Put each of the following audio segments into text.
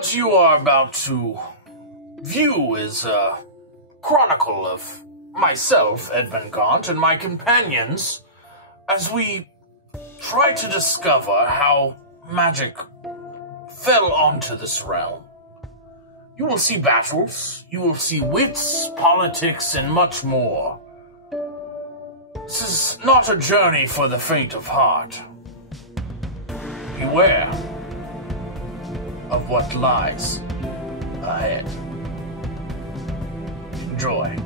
What you are about to view is a chronicle of myself, Edmund, and my companions as we try to discover how magic fell onto this realm. You will see battles, you will see wits, politics, and much more. This is not a journey for the faint of heart. Beware of what lies ahead. Enjoy.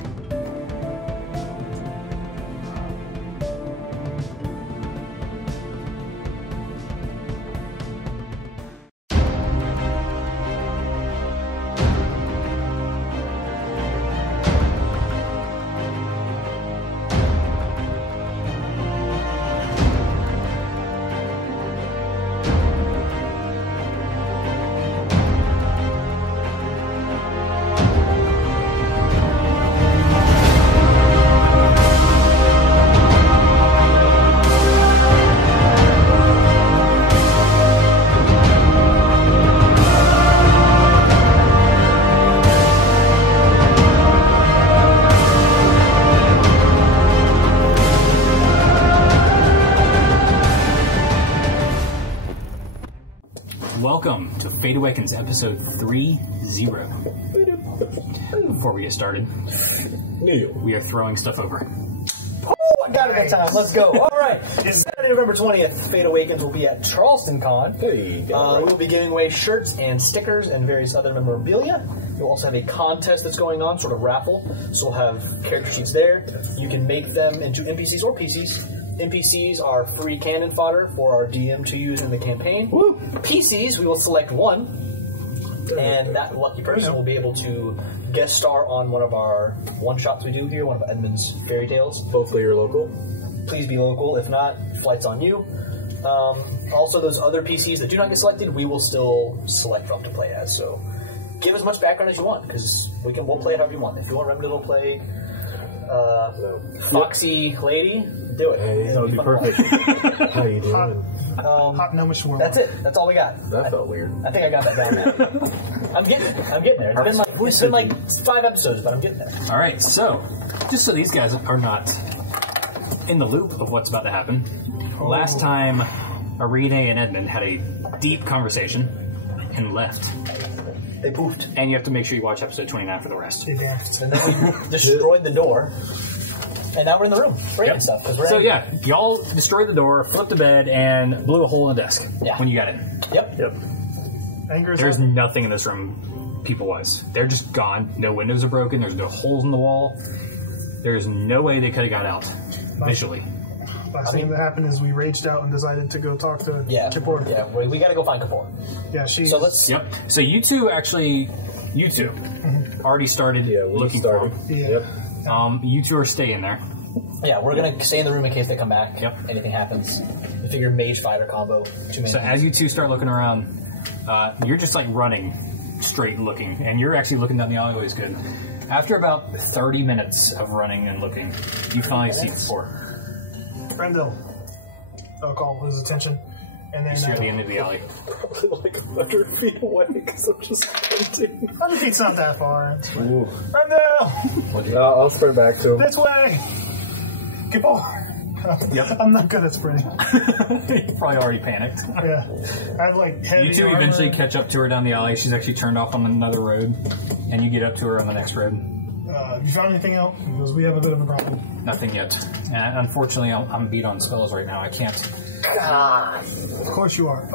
Welcome to Fate Awakens episode 30. Before we get started, we are throwing stuff over. Oh, I got it that time. Let's go. All right. Saturday, November 20th, Fate Awakens will be at Charleston Con. We will be giving away shirts and stickers and various other memorabilia. We'll also have a contest that's going on, sort of raffle. So we'll have character sheets there. You can make them into NPCs or PCs. NPCs are free cannon fodder for our DM to use in the campaign. Woo. PCs, we will select one, and that lucky person will be able to guest star on one of our one-shots we do here, one of Edmund's fairy tales. Hopefully you're local. Please be local. If not, flight's on you. Also, those other PCs that do not get selected, we will still select them to play as. So give as much background as you want, because we'll play it however you want. If you want Remnant to play Foxy Lady, do it. Hey, that would be perfect. How you doing? That's it. That's all we got. That felt weird. I think I got that down now. I'm getting there. It's been like 5 episodes, but I'm getting there. All right, so just so these guys are not in the loop of what's about to happen, last time Arene and Edmund had a deep conversation and left. They poofed. And you have to make sure you watch episode 29 for the rest. And then we destroyed the door. And now we're in the room, breaking stuff. So yeah, y'all destroyed the door, flipped the bed, and blew a hole in the desk when you got in. Yep. There's nothing in this room, people-wise. They're just gone. No windows are broken. There's no holes in the wall. There's no way they could have got out visually. Last thing that happened is we raged out and decided to go talk to Kippur. Yeah, we got to go find Kippur. Yeah, So let's. Yep. So you two already started looking for him. Yeah. Yep. You two are staying there. Yeah, we're going to stay in the room in case they come back. Yep. Anything happens. We figure mage fighter combo. So as you two start looking around, you're just like running straight looking, and you're actually looking down the alleyways good. After about 30 minutes of running and looking, you finally see Kippur. Brendel. I'll call his attention. And then you see at the end of the alley. Probably like 100 feet away because I'm just sprinting. 100 feet's not that far. Brendel! I'll sprint back to him. This way! Kippur! Yep. I'm not good at sprinting. You probably already panicked. Yeah. I have like heavy You two armor. eventually catch up to her down the alley. She's actually turned off on another road, and you get up to her on the next road. Have you found anything else? Because we have a bit of a problem. Nothing yet. And unfortunately, I'm beat on spells right now. I can't. Of course you are.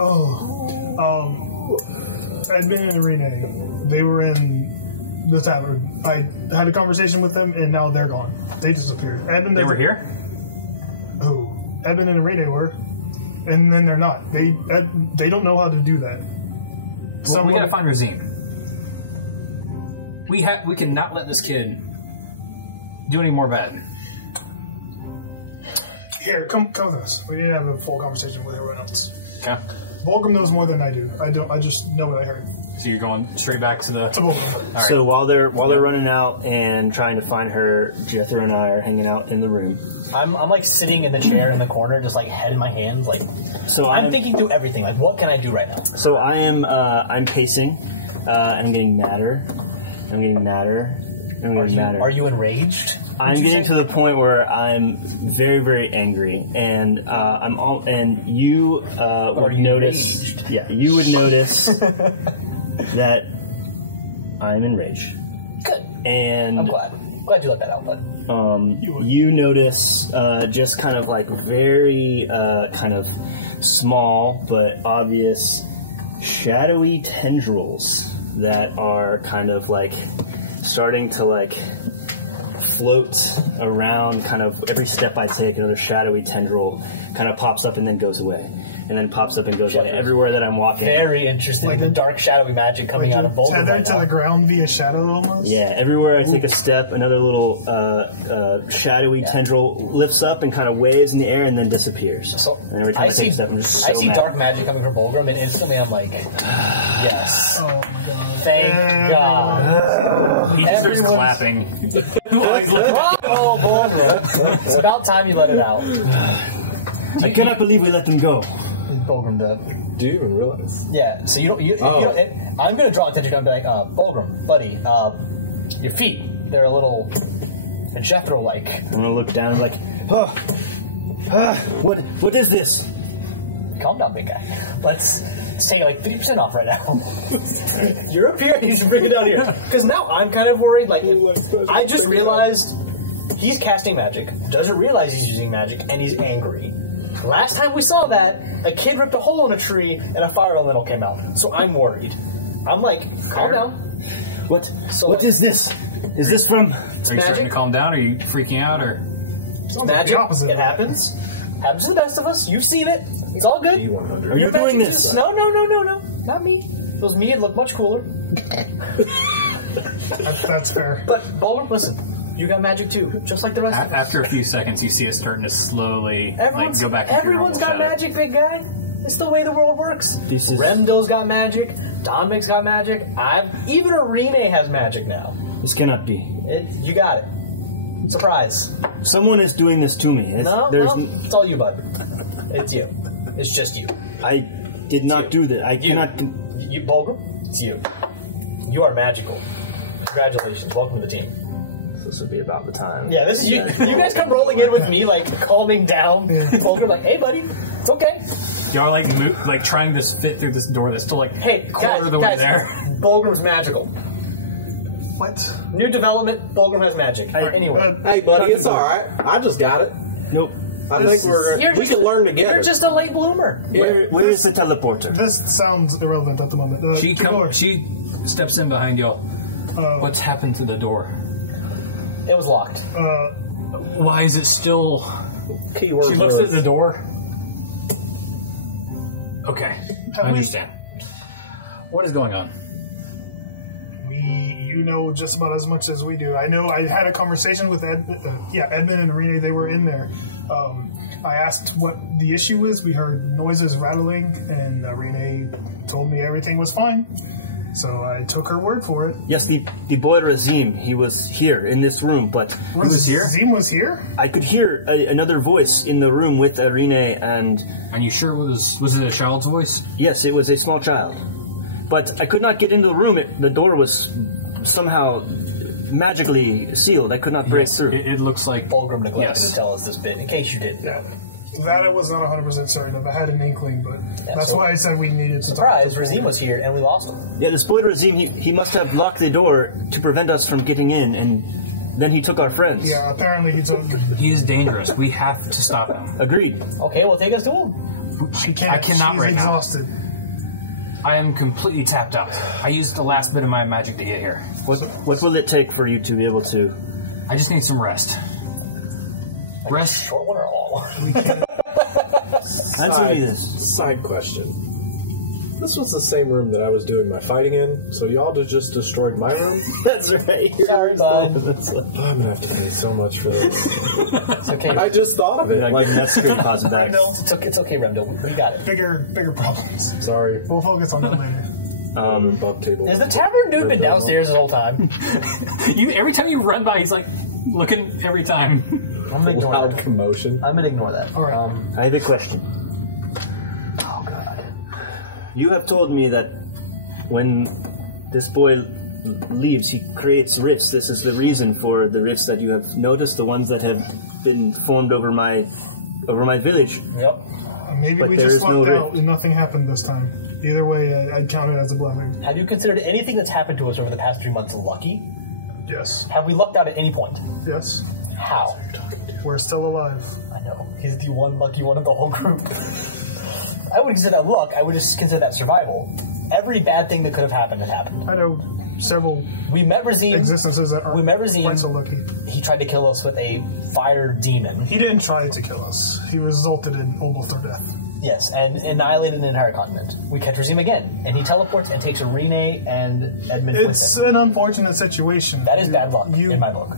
Edmund and Arene, they were in the tavern. I had a conversation with them, and now they're gone. They disappeared. They were here? Who? Edmund and Arene were, and then they're not. They don't know how to do that. Well, we gotta find Rezim. We cannot let this kid do any more bad. Here, come with us. We didn't have a full conversation with everyone else. Okay. Volcom knows more than I do. I just know what I heard. So you're going straight back to the... To Volcom. All right. So while they're running out and trying to find her, Jethro and I are hanging out in the room. I'm like sitting in the chair in the corner, just like head in my hands, like. So I'm thinking through everything. Like, what can I do right now? So I'm pacing. I'm getting madder. I'm getting madder. I'm getting madder. Are you enraged? I'm getting to the point where I'm very, very angry, and you would notice. Enraged? Yeah, you would notice that I'm enraged. Good. And I'm glad. Glad you let that out, bud. You notice just kind of like very kind of small but obvious shadowy tendrils that are kind of like starting to like float around. Kind of every step I take, another shadowy tendril kind of pops up and then goes away, and then pops up and goes away. Everywhere that I'm walking. Very interesting. Like the dark shadowy magic coming out of Boulder. Tethered right to now. the ground via shadow almost? Yeah, everywhere I take a step, another little shadowy tendril lifts up and kind of waves in the air and then disappears. So and every time I take a step, I'm just so I see mad. dark magic coming from Bulgrim, and instantly I'm like, yes. Oh my god. Thank God. He just starts Everyone's- clapping. Bravo, Bulgrim. It's about time you let it out. I cannot believe we let them go. Bulgrim did. Do you even realize? Yeah, so you don't. I'm going to draw attention to him and be like, Bulgrim, buddy, your feet, they're a little Jethro-like. I'm gonna look down and like, what is this? Calm down, big guy. Let's take like 50% off right now. You're up here, and he's bring it down here. Because now I'm kind of worried. Like, I just realized he's casting magic, doesn't realize he's using magic, and he's angry. Last time we saw that, a kid ripped a hole in a tree, and a fire elemental came out. So I'm worried. I'm like, calm down. What is this? Is this from? Are you starting to calm down? Are you freaking out? Or Magic. the opposite. It happens. Happens to the best of us. You've seen it. It's all good. D100. Are you doing this? No. Not me. If it was me, it'd look much cooler. That's fair. But, Bulgrim, listen. You got magic too, just like the rest of us. after a few seconds, you see it starting to slowly Everyone's, go back into your everyone's normal got shadow. magic, big guy. It's the way the world works. This is- Remdil's got magic. Dominick's got magic. Even Arene has magic now. This cannot be. You got it. Surprise. Someone is doing this to me. No, it's all you, bud. It's you. It's just you. I did not do that. I cannot. You, Bulgrim, it's you. You are magical. Congratulations. Welcome to the team. This would be about the time. Yeah, this is you. You guys come rolling in with me, like calming down. Bulgrim, like, hey, buddy, it's okay. Y'all are like trying to fit through this door that's still like Hey, quarter of the way guys, there. Bulgrim's magical. What? New development, Bulgrim has magic. Anyway. Hey, buddy, it's all right. I just got it. Nope. I think we can learn together. You're just a late bloomer. Where is the teleporter? This sounds irrelevant at the moment. She steps in behind y'all. What's happened to the door? It was locked. Why is it still? Keywords. She looks at the door. Okay, I understand. What is going on? You know just about as much as we do. I know I had a conversation with Edmund and Arena. They were in there. I asked what the issue was. We heard noises rattling, and Arena told me everything was fine. So I took her word for it. Yes, the boy Rezim. He was here in this room, but He was here? Zim was here? I could hear another voice in the room with Arena, and And you sure was it a child's voice? yes, it was a small child. But I could not get into the room. The door was somehow magically sealed. I could not break through. It looks like Bulgrim neglected Yes. to tell us this bit, in case you didn't. Yeah. That I was not 100% certain of. I had an inkling, but that's so- why I said we needed to Surprise, talk to Rezim was here, and we lost him. Yeah, this boy Rezim, he must have locked the door to prevent us from getting in, and then he took our friends. Yeah, apparently he took... he is dangerous. We have to stop him. Agreed. Okay, well, take us to him. She can't. I cannot She's right now. exhausted. I am completely tapped out. I used the last bit of my magic to get here. What will it take for you to be able to... I just need some rest. Rest. Short one or all? Answer me this. Side question. This was the same room that I was doing my fighting in, so y'all just destroyed my room? That's right. Sorry, bud. I'm gonna have to pay so much for this. It's okay. I just thought of it. Like, that screen pops back. It's okay, Remdil. We got it. Bigger problems. Sorry. We'll focus on that later. Bug table. Has the tavern dude been downstairs this whole time? Every time you run by, he's like looking every time. I'm gonna ignore Loud that. commotion. I'm gonna ignore that. All right. I have a question. Oh god. You have told me that when this boy leaves, he creates rifts. This is the reason for the rifts that you have noticed, the ones that have been formed over my village. Yep. Maybe But we there just is no lucked out rift. and nothing happened this time. Either way, I'd count it as a blessing. Have you considered anything that's happened to us over the past 3 months lucky? Yes. Have we lucked out at any point? Yes. How? We're still alive. I know. He's the one lucky one of the whole group. I wouldn't consider that luck. I would just consider that survival. Every bad thing that could have happened had happened. I know several We met Rezim. existences that We met aren't Rezim. quite so lucky. He tried to kill us with a fire demon. He didn't try to kill us. He resulted in almost our death. Yes, and annihilated an entire continent. We catch Rezim again, and he teleports and takes Irene and Edmund It's with him. an unfortunate situation. That is bad luck, in my book.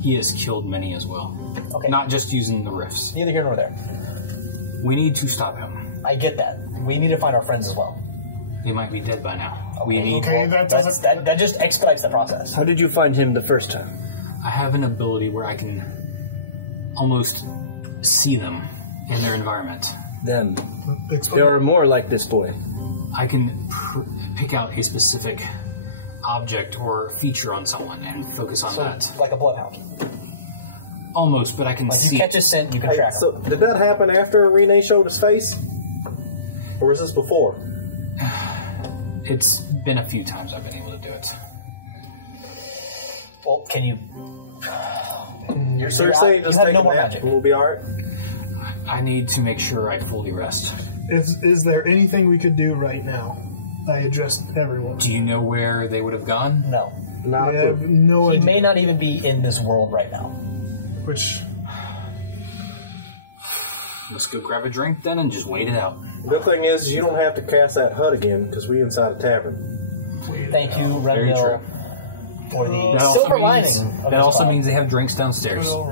He has killed many as well. Okay. Not just using the rifts. Neither here nor there. We need to stop him. I get that. We need to find our friends as well. He might be dead by now. We need. Okay, that doesn't... That just expedites the process. How did you find him the first time? I have an ability where I can almost see them in their environment. Them. Explain. There are more like this boy. I can pick out a specific object or feature on someone and focus on that. Like a bloodhound. Almost, but I can Like see. you catch a scent, you can Hey, track him. so did that happen after Renee showed his face? Or was this before? It's been a few times I've been able to do it. Well, can you... So you're saying just you have take no a more nap magic. and we'll be alright? I need to make sure I fully rest. Is there anything we could do right now? I addressed everyone. Do you know where they would have gone? No. Not I have no He idea. may not even be in this world right now. Which... Let's go grab a drink then and just wait it out. Good thing is you don't have to cast that hut again because we inside a tavern. Thank you, Very Renville, true. for the That silver means, lining of that this also spot. means they have drinks downstairs. You're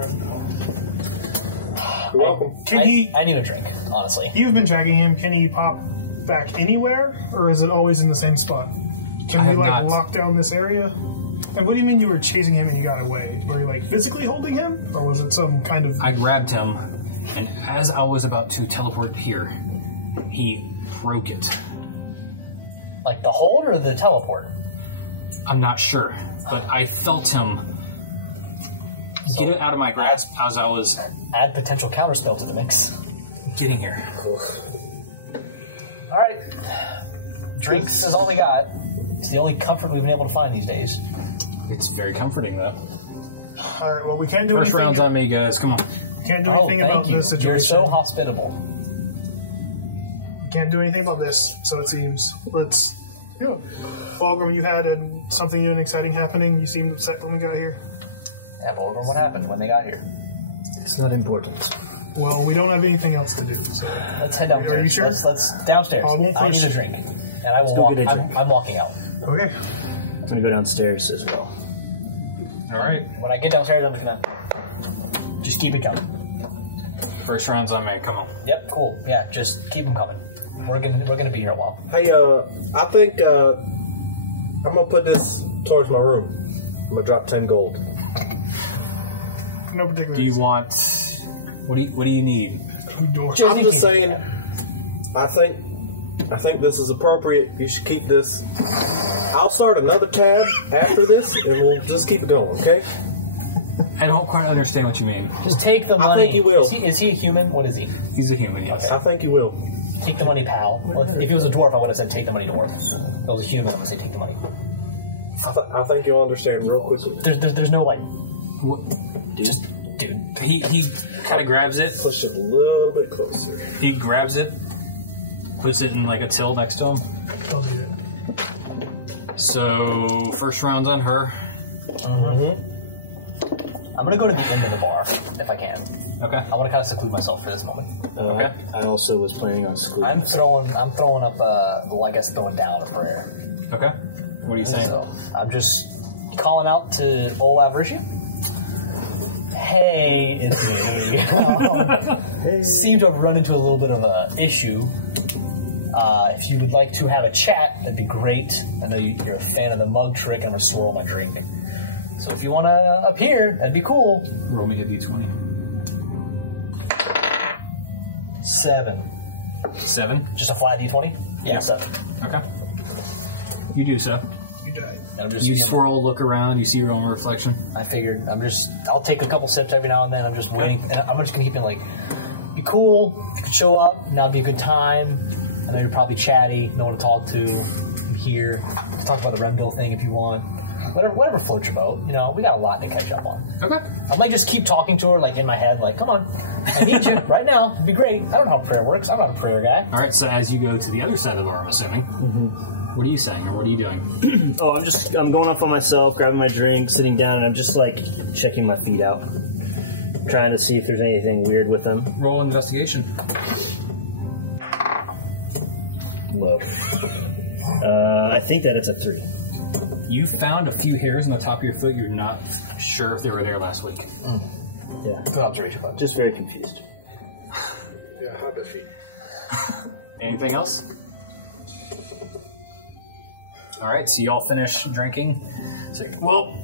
welcome. Can he... I need a drink, honestly. You've been tracking him. Can he pop back anywhere? Or is it always in the same spot? Can I we, have like, not. lock down this area? And what do you mean you were chasing him and you got away? Were you, like, physically holding him? Or was it some kind of... I grabbed him, and as I was about to teleport here, he broke it. Like the hold or the teleport? I'm not sure, but I felt him get it out of my grasp as I was Add potential counterspell to the mix. getting here. Alright. Drinks is all we got. It's the only comfort we've been able to find these days. It's very comforting, though. Alright, well, we can't do First anything... round's on me, guys. Come on. Can't do Oh, anything thank about you. this situation. You're so hospitable. Can't do anything about this, so it seems. Let's... Yeah. Fulgrim, you had something new and exciting happening. You seemed upset when we got here. Yeah, but remember what happened when they got here. It's not important. Well, we don't have anything else to do, so... Let's head downstairs. Are you sure? Let's downstairs. I won't I need push. a drink. And I will go walk. get a drink. I'm walking out. Okay. I'm gonna go downstairs as well. All right. When I get downstairs, I'm just gonna just keep it coming. First round's on me. Come on. Yep, cool. Yeah, just keep them coming. We're gonna be here a while. Hey, I think I'm gonna put this towards my room. I'm gonna drop 10 gold. No particular Do you reason. want? What do you need? Door. I'm just saying, I think this is appropriate. You should keep this. I'll start another tab after this, and we'll just keep it going, okay? I don't quite understand what you mean. Just take the money. I think he will. Is he a human? What is he? He's a human, yes. I think you will. Take the money, pal. Well, if he was a dwarf, I would have said take the money, dwarf. If it was a human, I would say take the money. I think you'll understand real quickly. There's no like, What? just dude. He kind of grabs it. Push it a little bit closer. He grabs it, puts it in like a till next to him. Don't need it. So first round's on her. I'm gonna go to the end of the bar if I can. Okay. I want to kind of seclude myself for this moment. Okay. I also was planning on school. I'm throwing up. Well, I guess throwing down a prayer. Okay. What are you saying? So I'm just calling out to Olaf Rishi. Hey, it's me. Seem to have run into a little bit of a issue. If you would like to have a chat, that'd be great. I know you're a fan of the mug trick. I'm gonna swirl my drink. So if you want to appear, that'd be cool. Roll me a d20. 7. 7. Just a flat d20? Yeah, 7. Okay. You do so. You died. I'm just, You swirl, look around, you see your own reflection. I figured I'll take a couple sips every now and then. I'm just waiting. And I'm just going to keep it like, be cool. If you could show up, now would be a good time. I know you're probably chatty, no one to talk to. I'm here. Talk about the Remdil thing if you want. Whatever floats your boat. You know, we got a lot to catch up on. Okay. I might just keep talking to her, like in my head, like, come on, I need you right now. It'd be great. I don't know how prayer works. I'm not a prayer guy. All right, so as you go to the other side of the bar, I'm assuming, what are you saying, or what are you doing? Oh, I'm going off on myself, grabbing my drink, sitting down, and I'm just like checking my feet out, trying to see if there's anything weird with them. Roll investigation. Low. I think that it's a 3. You found a few hairs on the top of your foot. You're not sure if they were there last week. Yeah. Good observation, bud. Just very confused. Yeah, how does she? Anything else? All right, so you all finish drinking. It's like, well,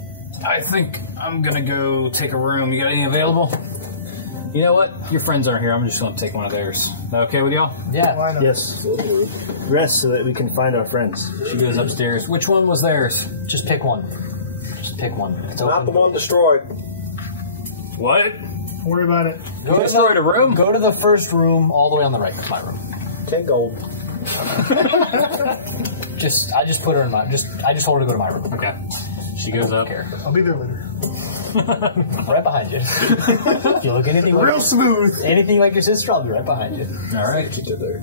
I think I'm gonna go take a room. You got any available? You know what? Your friends aren't here. I'm just gonna take one of theirs. Is that okay with y'all? Yeah. Why not? Yes. Rest so that we can find our friends. She goes upstairs. Which one was theirs? Just pick one. Just pick one. It's Not open. the one destroyed. What? Don't worry about it. Go You to destroyed a room? Go to the first room, all the way on the right. That's my room. 10 gold. I just put her in my. I just told her to go to my room. Okay. She goes up. I'll be there later. Right behind you. If you look anything like Real smooth. anything like your sister, I'll be right behind you. All right. She did there.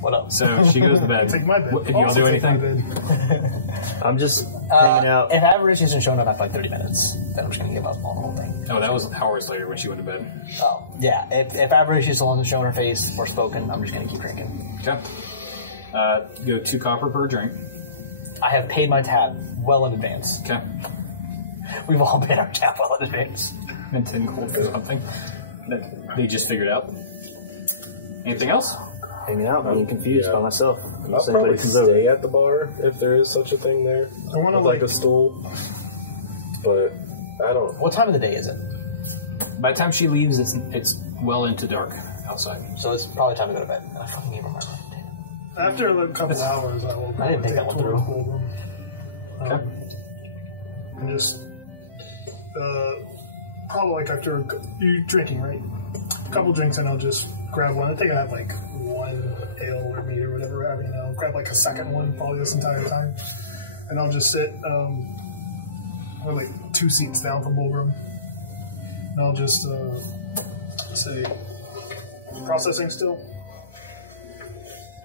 What up? So she goes to bed. Take my bed. What, you all Also do take my anything? bed. I'm just hanging out. If Aberration isn't showing up after like 30 minutes, then I'm just gonna give up on the whole thing. Oh, that was hours later when she went to bed. Oh, yeah. If Aberration still hasn't shown her face or spoken, I'm just gonna keep drinking. Okay. Go 2 copper per drink. I have paid my tab well in advance. Okay. We've all paid our tab well in advance. And 10 gold for something that they just figured out. Anything else? Hanging out, being confused by myself. I'll Unless probably anybody comes over. stay at the bar if there is such a thing there. I want to With like a stool. But I don't. What time of the day is it? By the time she leaves, it's well into dark outside. So it's probably time to go to bed. I fucking gave her my room. After a couple hours, I will I didn't think take that one tour of the through. ballroom. Okay. And just probably like after you drinking, right? A couple drinks, and I'll just grab one. I think I have like 1 ale or meat or whatever. I mean, I'll grab like a second one probably this entire time, and I'll just sit. We're like 2 seats down from ballroom, and I'll just say processing still.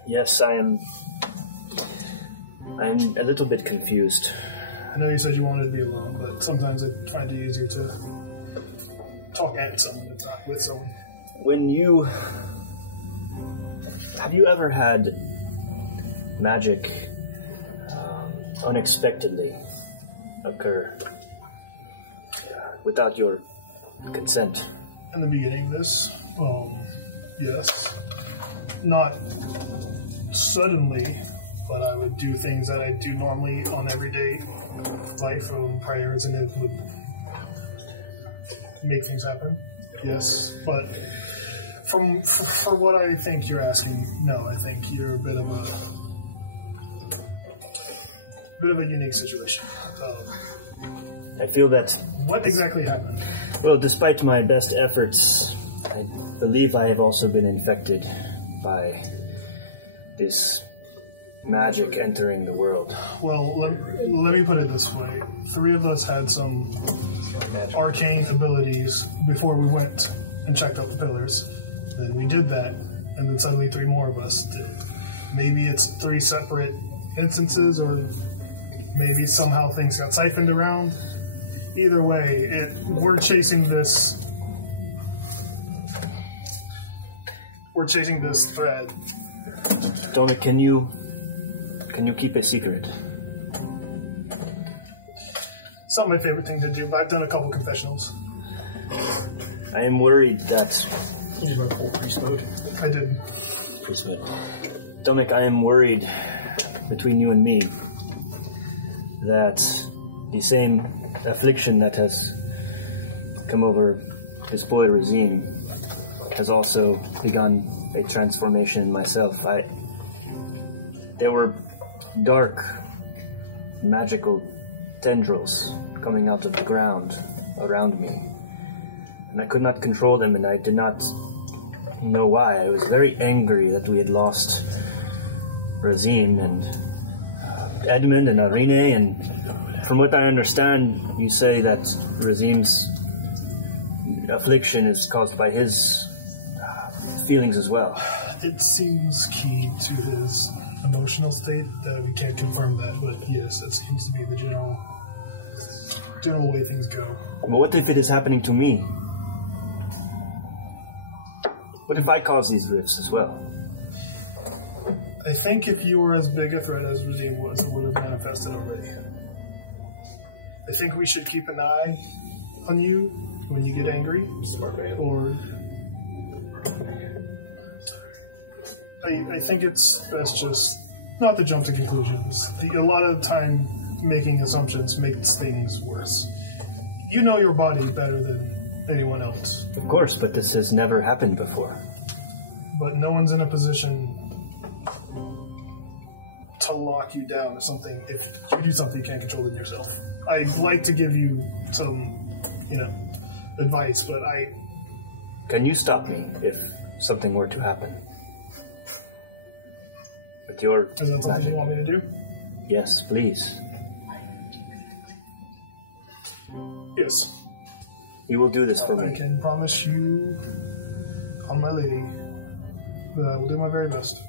Yes, I'm a little bit confused. I know you said you wanted to be alone, but sometimes I find it easier to talk at someone, if not with someone. Have you ever had magic unexpectedly occur without your consent? In the beginning of this, yes. Not suddenly, but I would do things that I do normally on everyday life, prayers, and it would make things happen. Yes, but for what I think you're asking, no, I think you're a bit of a unique situation. I feel that, What exactly happened? well, despite my best efforts, I believe I have also been infected by this magic entering the world. Well, let me put it this way. 3 of us had some arcane abilities before we went and checked out the pillars. Then we did that, and then suddenly 3 more of us did. Maybe it's 3 separate instances, or maybe somehow things got siphoned around. Either way, we're chasing this. We're chasing this thread. Dominic, can you keep a secret? It's not my favorite thing to do, but I've done a couple confessionals. I am worried that... Use my full priest mode. I did. Dominic, I am worried, between you and me, that the same affliction that has come over this boy Rezim has also begun a transformation in myself. There were dark magical tendrils coming out of the ground around me. And I could not control them, and I did not know why. I was very angry that we had lost Rezim and Edmund and Irene, and from what I understand, you say that Rezim's affliction is caused by his feelings as well. It seems key to his emotional state. We can't confirm that, but yes, that seems to be the general way things go. But what if it is happening to me? What if I cause these rifts as well? I think if you were as big a threat as Rezim was, it would have manifested already. I think we should keep an eye on you when you get angry. Smart man. Or I think it's best just not to jump to conclusions. A lot of the time, making assumptions makes things worse. You know your body better than anyone else. Of course, but this has never happened before. But no one's in a position to lock you down to something. If you do something you can't control it yourself. I'd like to give you some, advice, but Can you stop me if something were to happen? With your Is that something magic? you want me to do? Yes, please. Yes. You will do this for I me. can promise you, on my lady, that I will do my very best.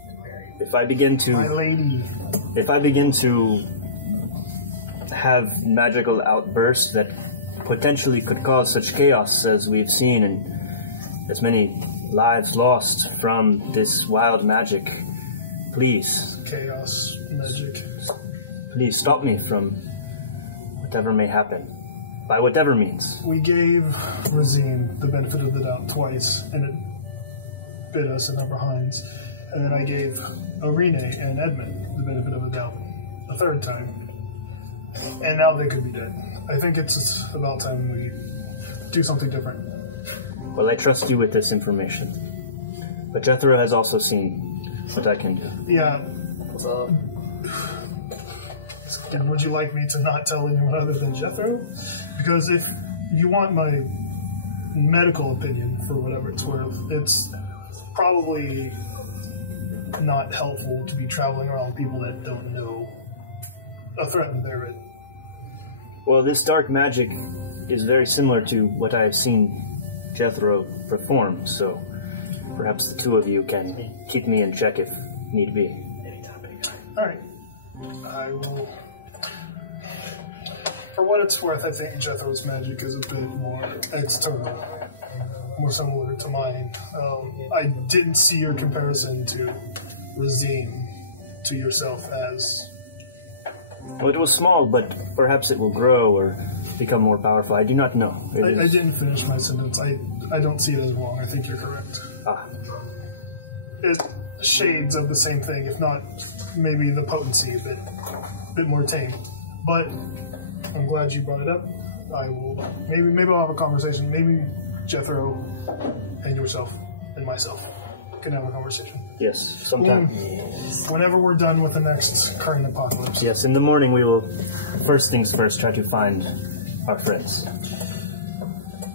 If I begin My to, lady. if I begin to have magical outbursts that potentially could cause such chaos as we've seen and as many lives lost from this wild magic, please, Chaos, magic. please stop me from whatever may happen, by whatever means. We gave Rezim the benefit of the doubt twice, and it bit us in our behinds. And then I gave Irene and Edmund the benefit of the doubt a third time. And now they could be dead. I think it's about time we do something different. Well, I trust you with this information. But Jethro has also seen what I can do. Yeah. What's up? And would you like me to not tell anyone other than Jethro? Because if you want my medical opinion, for whatever it's worth, it's probably not helpful to be traveling around people that don't know a threat that they're in. Well, this dark magic is very similar to what I have seen Jethro perform, so perhaps the two of you can keep me in check if need be. Alright. I will... For what it's worth, I think Jethro's magic is a bit more external, more similar to mine. I didn't see your comparison to Rezim to yourself as... Well, it was small, but perhaps it will grow or become more powerful. I do not know. I didn't finish my sentence. I don't see it as wrong. I think you're correct. It's shades of the same thing, if not maybe the potency a bit more tame. But I'm glad you brought it up. I will maybe I'll have a conversation. Maybe Jethro and yourself and myself can have a conversation. Yes, sometime. Whenever we're done with the next current apocalypse. Yes, in the morning we will, first things first, try to find our friends.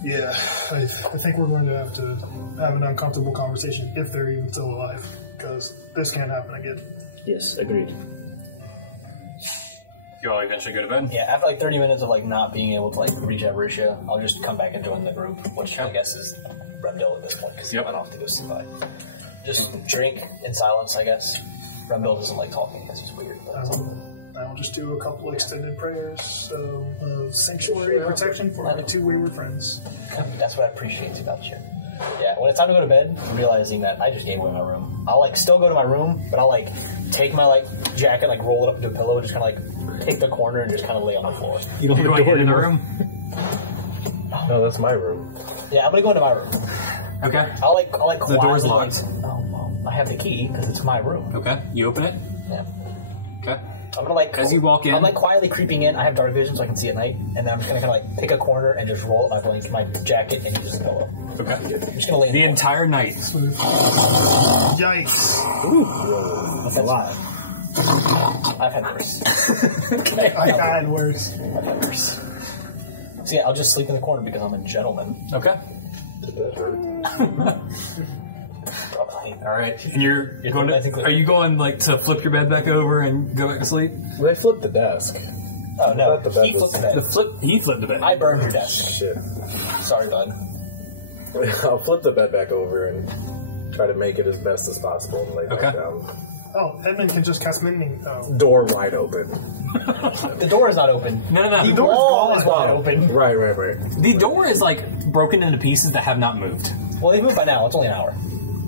Yeah, I think we're going to have an uncomfortable conversation if they're even still alive, because this can't happen again. Yes, agreed. You all eventually go to bed? Yeah, after like 30 minutes of like not being able to like reach out Risha, I'll just come back and join the group, which I guess is Remdil at this point, because he went off to go see by. Just drink in silence, I guess. Remdil doesn't like talking because he's weird. But I'll just do a couple extended prayers of sanctuary and protection for my two wayward friends. that's what I appreciate about you. Yeah, when it's time to go to bed, realizing that I just gave away my room. I'll like still go to my room, but I'll like take my like jacket, like roll it up into a pillow, and just kind of like take the corner and just kind of lay on the floor. You don't have a door in the anymore. room? No, that's my room. Yeah, I'm gonna go into my room. Okay. I'll like The door's quietly, locked. I have the key because it's my room. Okay. You open it? Yeah. Okay. I'm gonna like As you walk in- I'm like quietly creeping in. I have dark vision, so I can see at night, and then I'm just gonna kind of like pick a corner and just roll up my jacket and use the pillow. Okay. I'm just gonna lay The in entire night. Yikes! That's a lot. I've had worse. Okay. I've had worse. I've had worse. So yeah, I'll just sleep in the corner because I'm a gentleman. Okay. Probably. All right. And you're going to, are you going like to flip your bed back over and go back to sleep? They flipped the desk. Oh no, The bed he flipped the was- bed. He flipped the bed. I burned your desk. Shit. Sorry, bud. I'll flip the bed back over and try to make it as best as possible and lay back Okay. down. Oh, Edmund can just cast mending. Oh. Door wide open. The door is not open. No. The door is wall gone. is wide open. Right. The door is like broken into pieces that have not moved. Well, they moved by now. It's only an hour.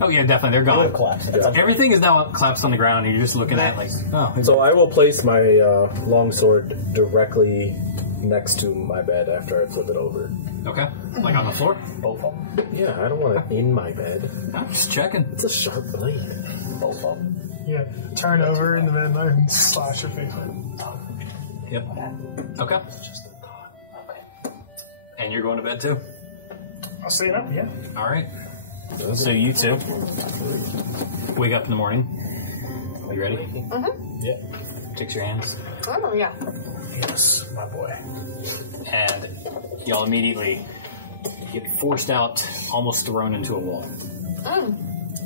Oh yeah, definitely. They're They would have gone. collapsed. Yeah. Everything is now collapsed on the ground and you're just looking at it like, oh. So I will place my longsword directly next to my bed after I flip it over. Okay. Like on the floor? Both of them. Yeah, I don't want it in my bed. I'm just checking. It's a sharp blade. Both of them. Yeah, turn over in the bed and slash your face with it. Yep. Okay. And you're going to bed too? I'll stay up, yeah. All right. So you two wake up in the morning. Are you ready? Mm-hmm. Yeah. Takes your hands. Oh, yeah. Yes, my boy. And y'all immediately get forced out, almost thrown into a wall.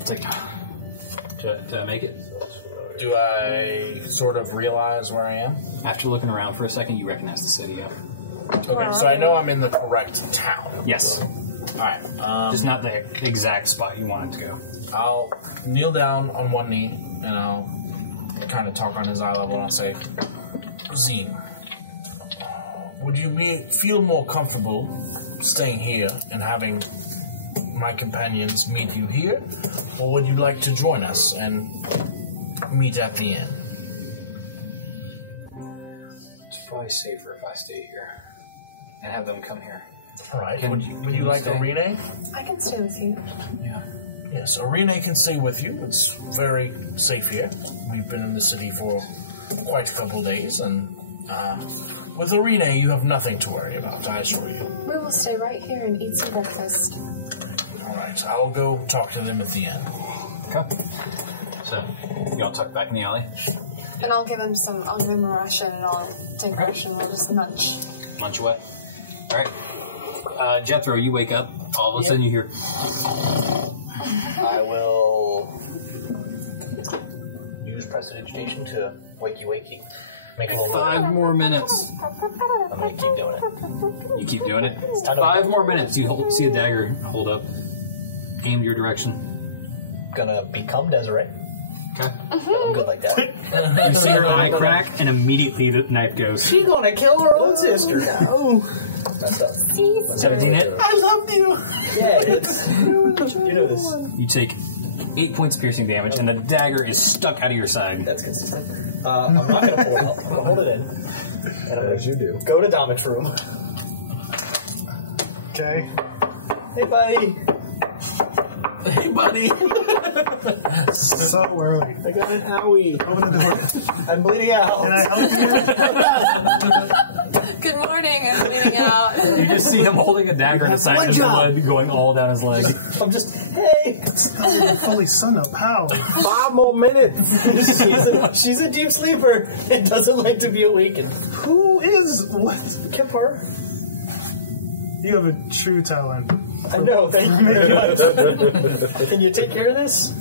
It's like, to make it. Do I sort of realize where I am? After looking around for a second, you recognize the city, yeah. Okay, so I know I'm in the correct town. Yes. Alright, Just not the exact spot you wanted to go. I'll kneel down on one knee and I'll kind of talk on his eye level and I'll say, Rezim, would you feel more comfortable staying here and having my companions meet you here? Or would you like to join us and meet at the inn? It's probably safer if I stay here and have them come here. Alright, Can would you you like stay? Arine? I can stay with you. Yeah. Yes, Arine can stay with you. It's very safe here. We've been in the city for quite a couple days, and with Arine, you have nothing to worry about, I assure you. We will stay right here and eat some breakfast. Alright, I'll go talk to them at the end. Okay. So, y'all tuck back in the alley. And I'll give him a ration and I'll take a ration. We'll just munch. Lunch away. All right. Jethro, you wake up. All of a sudden you hear... I will use prestidigitation to wakey. Make it a little 5 more minutes. I'm gonna keep doing it. You keep doing it. time to 5 more minutes. You see a dagger hold up. Aimed your direction. Gonna become Desiree. Okay. I'm good like that. You see her eye crack, and immediately the knife goes. She's gonna kill her own sister. No. That's up. 17 hit. I love you. Yeah, it's. You know this. You take 8 points of piercing damage, and the dagger is stuck out of your side. That's consistent. I'm not gonna pull it out. I'm gonna hold it in. And I'm As you do. gonna go to Dominic's room. Okay. Hey, buddy. Hey, buddy! So early. I got an owie. Open the door. I'm bleeding out. Can I help you? Good morning. I'm bleeding out. You just see him holding a dagger in the side of the blood going all down his leg. I'm just, hey. Holy sun up. How? 5 more minutes. She's a deep sleeper and doesn't like to be awakened. Who is what? Kipper. You have a true talent. I know, thank you very much. Can you take care of this?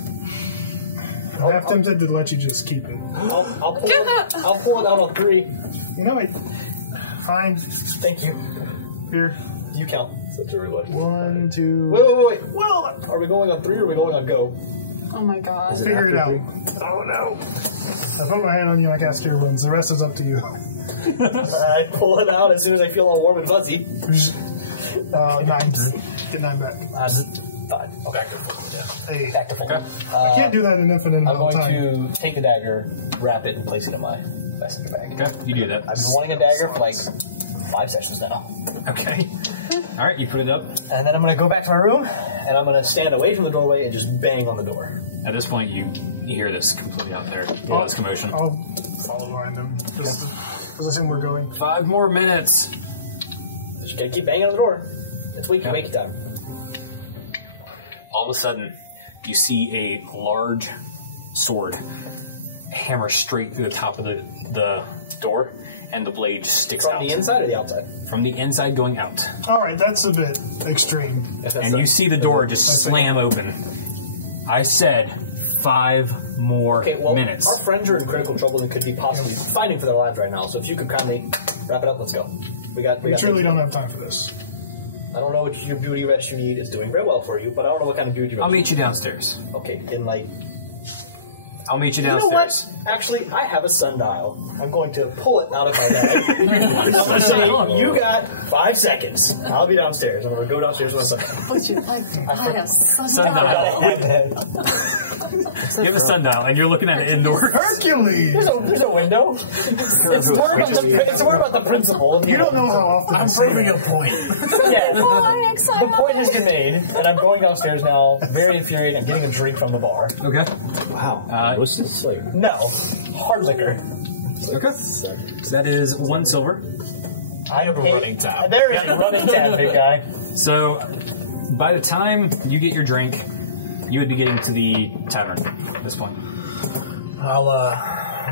I'm half tempted to let you just keep it. I'll pull it out on 3. You know what? Fine. Thank you. Here. You count. Such a reluctant. 1, 2. Wait. Well, Are we going on 3 or are we going on go? Oh my god. figure it out. Oh no. I put my hand on you, I cast Cure Wounds. The rest is up to you. I pull it out as soon as I feel all warm and fuzzy. 9. Get 9 back. 5. Okay. Hey. Back to full. I can't do that an infinite I'm amount of going time. to take the dagger, wrap it, and place it in my messenger bag. Okay, you do that. I've been wanting a dagger for like 5 sessions now. Okay. All right, you put it up. And then I'm going to go back to my room, and I'm going to stand away from the doorway and just bang on the door. At this point, you hear this completely out there. All this commotion. I'll follow behind them. Just assume we're going. 5 more minutes. Just got to keep banging on the door. It's wakey time. All of a sudden, you see a large sword hammer straight through the top of the door, and the blade sticks out. From the inside or the outside? From the inside going out. Alright, that's a bit extreme. And you see the door just slam open. I said 5 more minutes. Our friends are in critical trouble and could be possibly fighting for their lives right now. So if you could kindly wrap it up, let's go. We truly don't have time for this. I don't know what your beauty rest you need. It's doing very well for you, but I don't know what kind of beauty rest. I'll meet you downstairs. Okay, in like. I'll meet you You know downstairs. what? Actually, I have a sundial. I'm going to pull it out of my bag. I'm going to say, you got 5 seconds. I'll be downstairs. I'm going to go downstairs with my sundial. Would you like to buy a Sundial. You have a sundial, and you're looking at it indoors. Hercules! There's a window. It's more about the principle. You don't know how often I'm proving a point. Yeah. The point has been made, and I'm going downstairs now, very infuriated. I'm getting a drink from the bar. Okay. Wow. What's this like? No, hard liquor. Okay. So that is 1 silver. I have a running tab. There is a running tab, big guy. So by the time you get your drink, you would be getting to the tavern at this point. I'll,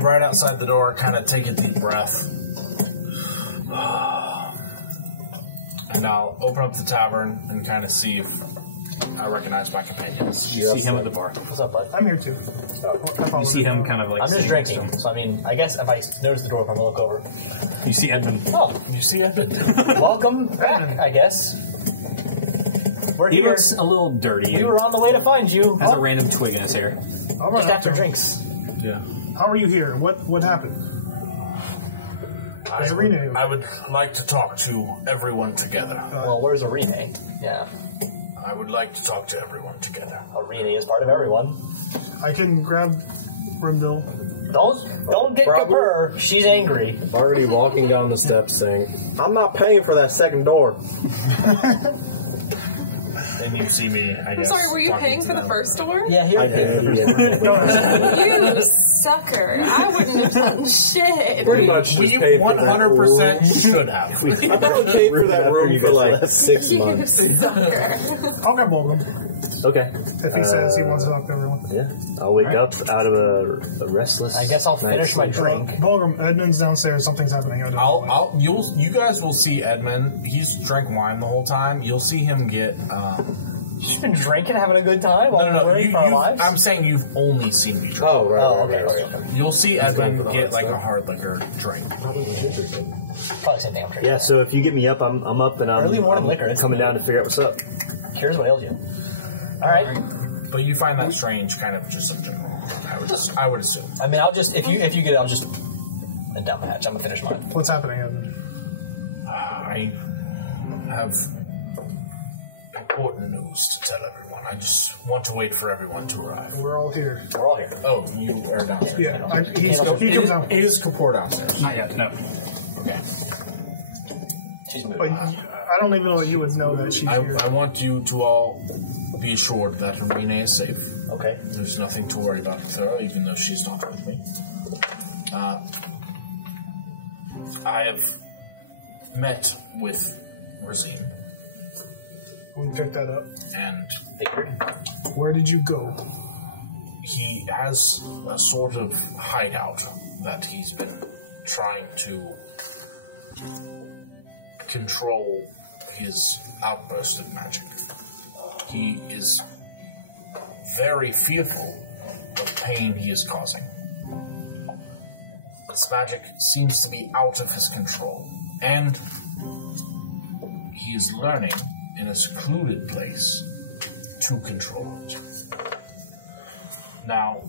right outside the door, kind of take a deep breath. And I'll open up the tavern and kind of see if I recognize my companions. You see him at the bar. What's up, bud? I'm here too. You see him kind of like... I'm just drinking, so I mean, I guess if I notice the door, I'm going to look over. You see Edmund. Oh, You see Edmund? welcome back, I guess. We're He here. looks a little dirty. We were on the way to find you. Has a random twig in his hair. All right, Just after drinks. Yeah. How are you here? What happened? There's Irene. I would like to talk to everyone together. Well, where's Irene? Yeah. I would like to talk to everyone together. Irene is part of everyone. I can grab Rimdil. Don't get Kapur. She's angry. I'm already walking down the steps saying, I'm not paying for that second door. And you see me, I guess. I'm sorry, were you talking paying to for the them. first door? Yeah, here. You sucker. I wouldn't have done shit. Pretty much just We paid for that 100% room. should have. I thought we paid for that room for like 6 You months. sucker. I'll grab Bolgum Okay. if he says he wants to talk to everyone. Yeah. I'll wake up out of a restless. I guess I'll finish my drink. Bolgum, Edmund's downstairs. Something's happening. I don't know. You guys will see Edmund. He's drank wine the whole time. You'll see him get. She's been drinking, having a good time while we're running for our lives. I'm saying you've only seen me drink. Oh, right. Oh, right, okay. right. You'll see Edmund get like a hard liquor drink. Probably the same thing I'm drinking. Yeah. So if you get me up, I'm up and I'm Early morning I'm liquor, it's coming down to figure out what's up. Here's what ails you. All right. But you find that strange, kind of just in general. I would assume. I mean, I'll just if you get it, I'll just and down the hatch. I'm gonna finish mine. What's happening, Edmund? I have important news to tell everyone. I just want to wait for everyone to arrive. We're all here. We're all here. Oh, you are downstairs. Yeah, he comes down. Is Kapoor downstairs? Not yet, no. Okay. She's moving. But on. I don't even know that you would know that she's here. I want you to all be assured that Irene is safe. Okay. There's nothing to worry about with her, even though she's not with me. I have met with Rezim, We picked that up. and Where did you go? he has a sort of hideout that he's been trying to control his outburst of magic. He is very fearful of pain he is causing. His magic seems to be out of his control, and he is learning in a secluded place to control it. Now,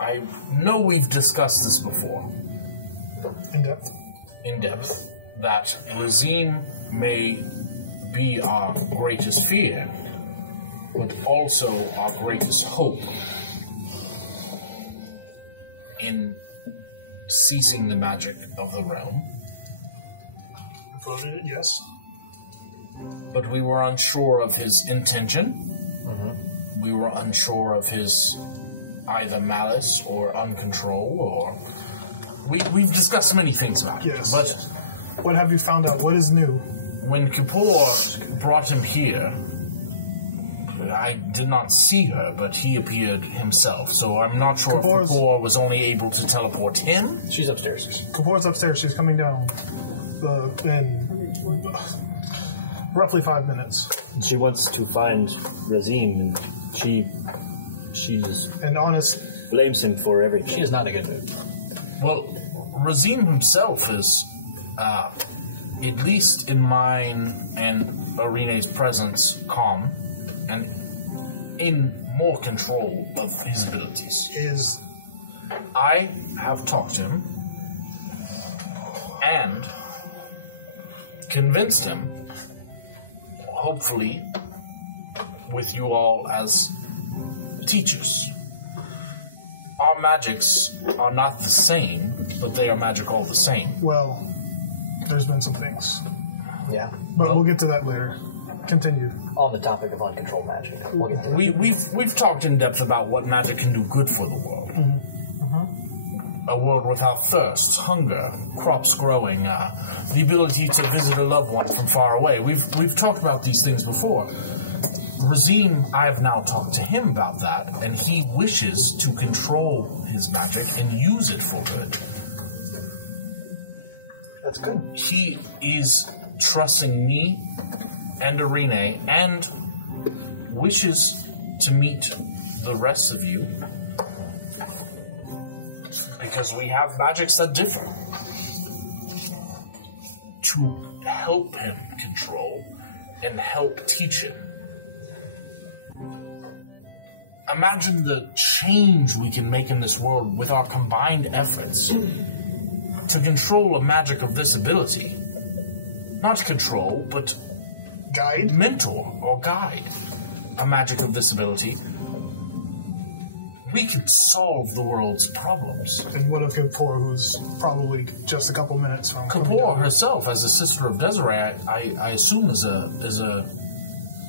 I know we've discussed this before In depth. in depth, that Rezim may be our greatest fear, but also our greatest hope in ceasing the magic of the realm. Voted it, yes. But we were unsure of his intention. We were unsure of his either malice or uncontrol, or... We've discussed many things about it. Yes. But What have you found out? What is new? when Kapoor brought him here, I did not see her, but he appeared himself. So I'm not sure Kapoor's- if Kapoor was only able to teleport him. She's upstairs. Kapoor's upstairs. She's coming down in roughly 5 minutes. She wants to find Rezim, and she just And honest, blames him for everything. She is not in a good mood. Well, Rezim himself is, at least in mine and Arine's presence, calm and in more control of his abilities. is I have talked to him and convinced him, hopefully, with you all as teachers. Our magics are not the same, but they are magic all the same. well. There's been some things, Yeah. but we'll get to that later. Continue. On the topic of uncontrolled magic. We'll get to that. We've talked in depth about what magic can do good for the world. A world without thirst, hunger, crops growing, the ability to visit a loved one from far away. We've talked about these things before. Rezim, I have now talked to him about that, and he wishes to control his magic and use it for good. That's good. He is trusting me and Arine and wishes to meet the rest of you because we have magics that differ. To help him control and help teach him. Imagine the change we can make in this world with our combined efforts. To control a magic of this ability. Not control, but Guide? mentor or guide a magic of this ability. We can solve the world's problems. And what of Kapoor, who's probably just a couple minutes from coming Kapoor down? herself, as a sister of Desiree, I assume is a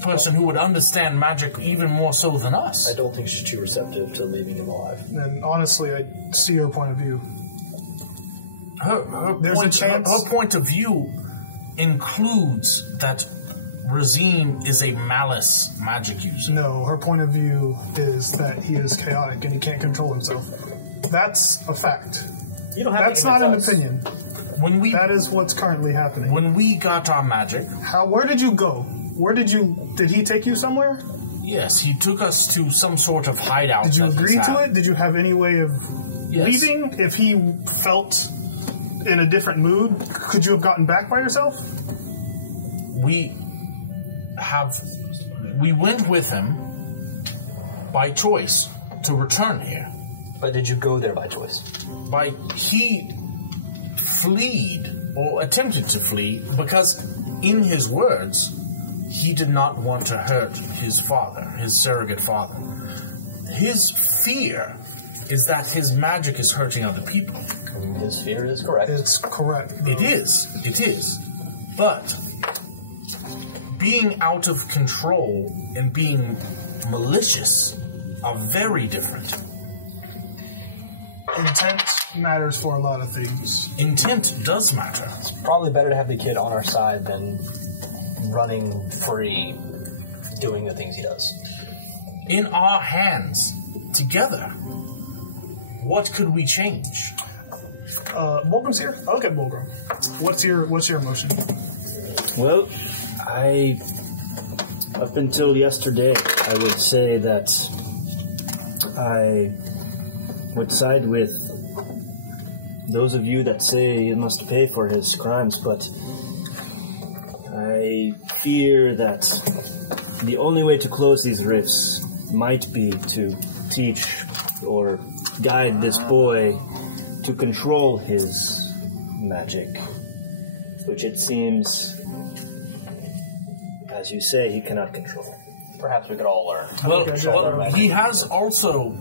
person who would understand magic even more so than us. I don't think she's too receptive to leaving him alive. And honestly, I see her point of view. There's a chance- Her point of view includes that Rezim is a malice magic user. No, her point of view is that he is chaotic and he can't control himself. That's a fact. You don't have That's to not an convince us. opinion. When we That is what's currently happening. when we got our magic, Where did you go? Did he take you somewhere? yes, he took us to some sort of hideout. Did you that he's agree to had. it? Did you have any way of Yes. leaving? If he felt in a different mood, could you have gotten back by yourself? We went with him by choice to return here. But did you go there by choice? He fled or attempted to flee because, in his words, he did not want to hurt his father, his surrogate father. His fear is that his magic is hurting other people. His fear is correct. It's correct. It is. But being out of control and being malicious are very different. Intent matters for a lot of things. Intent does matter. Probably better to have the kid on our side than running free, doing the things he does. In our hands, together, what could we change? Mulgrim's here? I'll look at Mulgrim. What's your emotion? Well, up until yesterday, I would say that I would side with those of you that say he must pay for his crimes, but I fear that the only way to close these rifts might be to teach or guide this boy to control his magic, which it seems, as you say, he cannot control. Perhaps we could all learn. Well, he has also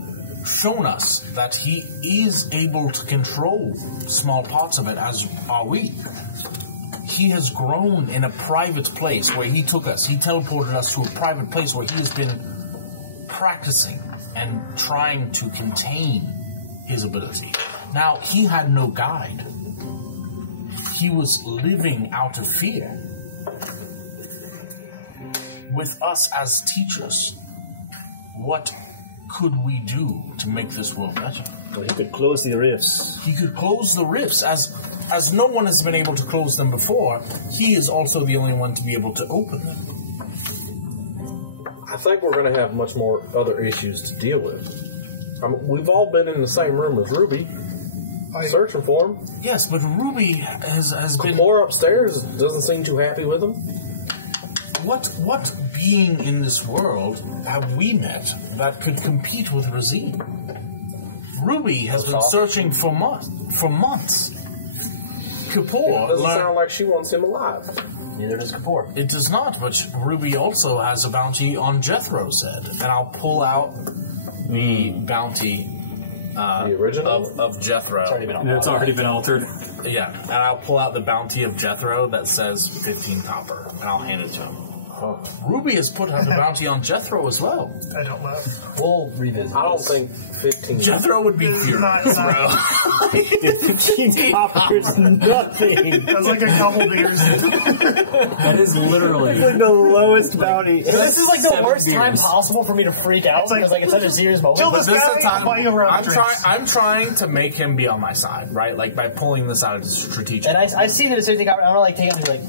shown us that he is able to control small parts of it, as are we. He has grown in a private place where he took us. He teleported us to a private place where he has been practicing and trying to contain his ability. Now, he had no guide. He was living out of fear. With us as teachers, what could we do to make this world better? Well, he could close the rifts. He could close the rifts. As no one has been able to close them before, he is also the only one to be able to open them. I think we're going to have much more other issues to deal with. We've all been in the same room as Ruby, searching for him. Yes, but Ruby has been... Kapoor upstairs doesn't seem too happy with him. What being in this world have we met that could compete with Rezim? Ruby has been searching for months. Kapoor... It doesn't sound like she wants him alive. Neither does Kapoor. It does not, but Ruby also has a bounty on Jethro's head. And I'll pull out the bounty the original? of Jethro. It's already been altered. Yeah, and I'll pull out the bounty of Jethro that says 15 copper, and I'll hand it to him. Oh. Ruby has put out a bounty on Jethro as well. I don't know. We'll revisit. I don't think 15. Jethro would be furious, bro. 15 copper is nothing. That's like a couple beers. That is literally Like the lowest bounty. This is like the 7 worst beers. time possible for me to freak out because like it's such a serious moment. Kill But this This is guy, the I'll buy you a round of drinks. I'm trying to make him be on my side, right? Like by pulling this out of strategic. and I see that it's 15 copper. I'm gonna like take it and be like,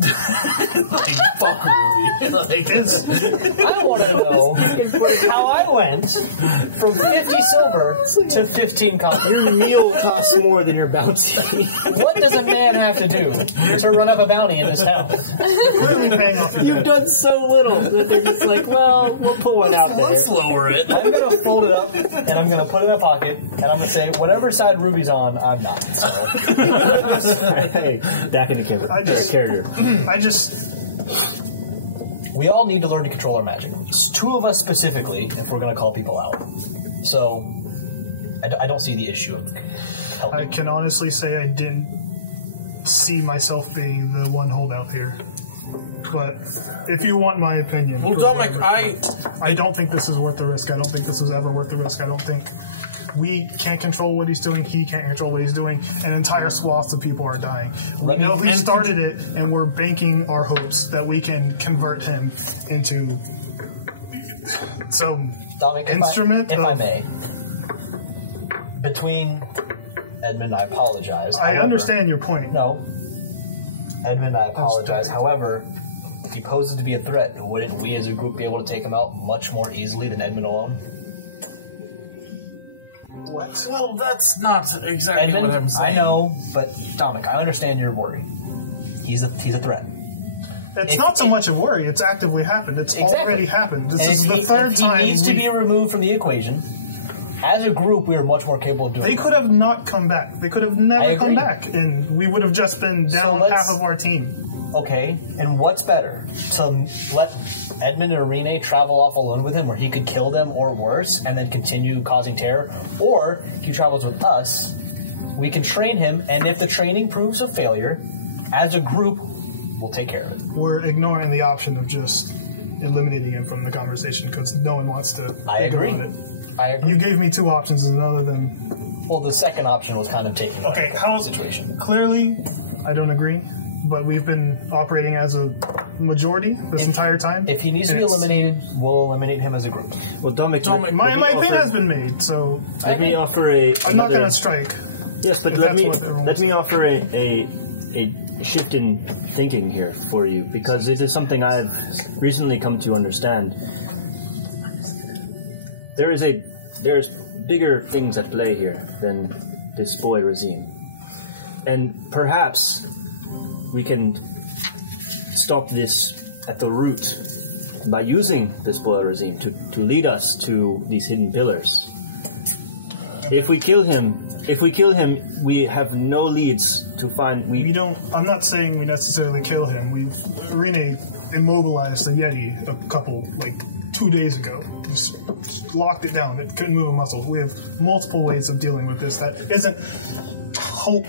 like, fuck Ruby. Like, I want to know how I went from 50 silver to 15 copper. Your meal costs more than your bounty. What does a man have to do to run up a bounty in this town? Clearly paying off your You've debt. done so little that they're just like, well, we'll pull one out there. let's lower it. I'm gonna fold it up and I'm gonna put it in my pocket and I'm gonna say whatever side Ruby's on, I'm not. So. Hey, back in the camera. Carrier. We all need to learn to control our magic. It's 2 of us specifically, if we're going to call people out. So, I don't see the issue of helping. I can honestly say I didn't see myself being the one holdout here. But if you want my opinion... Well, Dominic, I don't think this is worth the risk. I don't think this is ever worth the risk. I don't think... We can't control what he's doing. He can't control what he's doing. And entire swaths of people are dying. We know he started it, and we're banking our hopes that we can convert him into some Dominic, instrument. if I may. Between Edmund, I apologize. I However, understand your point. No. Edmund, I apologize. However, if he poses to be a threat, wouldn't we as a group be able to take him out much more easily than Edmund alone? What? Well, that's not exactly Edmund, what I'm saying. I know, but Dominic, I understand your worry. He's a threat. It's not so much a worry. It's actively happened. It's already happened. This is the third time. He needs to be removed from the equation. As a group, we are much more capable of doing They could have not come back. They could have never come agree. back, and we would have just been down half of our team. Okay, and what's better? To let Edmund and Irene travel off alone with him where he could kill them or worse and then continue causing terror? Or he travels with us, we can train him, and if the training proves a failure, as a group, we'll take care of it. We're ignoring the option of just eliminating him from the conversation because no one wants to I think agree. about it. I agree. You gave me 2 options and none of them... Well, the second option was kind of taking Okay, the situation. Clearly, I don't agree, but we've been operating as a majority this entire time. If he needs to be eliminated, we'll eliminate him as a group. Well, Dominic, My opinion has been made, so let me offer a. I'm not going to strike. Yes, but if let that's me what everyone let wants. me offer a shift in thinking here for you because it is something I've recently come to understand. There's bigger things at play here than this boy Rezim, and perhaps we can stop this at the root by using this boy Rezim to lead us to these hidden pillars. If we kill him, we have no leads to find. We don't. I'm not saying we necessarily kill him. Irene immobilized the Yeti a couple, 2 days ago. Just locked it down. It couldn't move a muscle. We have multiple ways of dealing with this. That isn't hope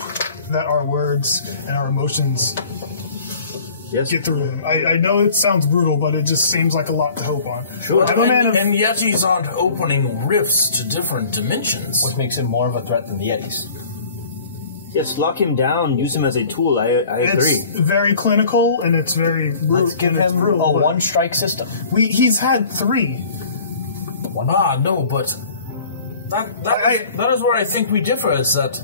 that our words and our emotions get through to him. I know it sounds brutal, but it just seems like a lot to hope on. Sure. And Yetis aren't opening rifts to different dimensions. Which makes him more of a threat than the Yetis. Yes, lock him down, use him as a tool. I agree. It's very clinical and it's very brutal. Let's give him a one-strike system. He's had 3. No, but that is where I think we differ, is that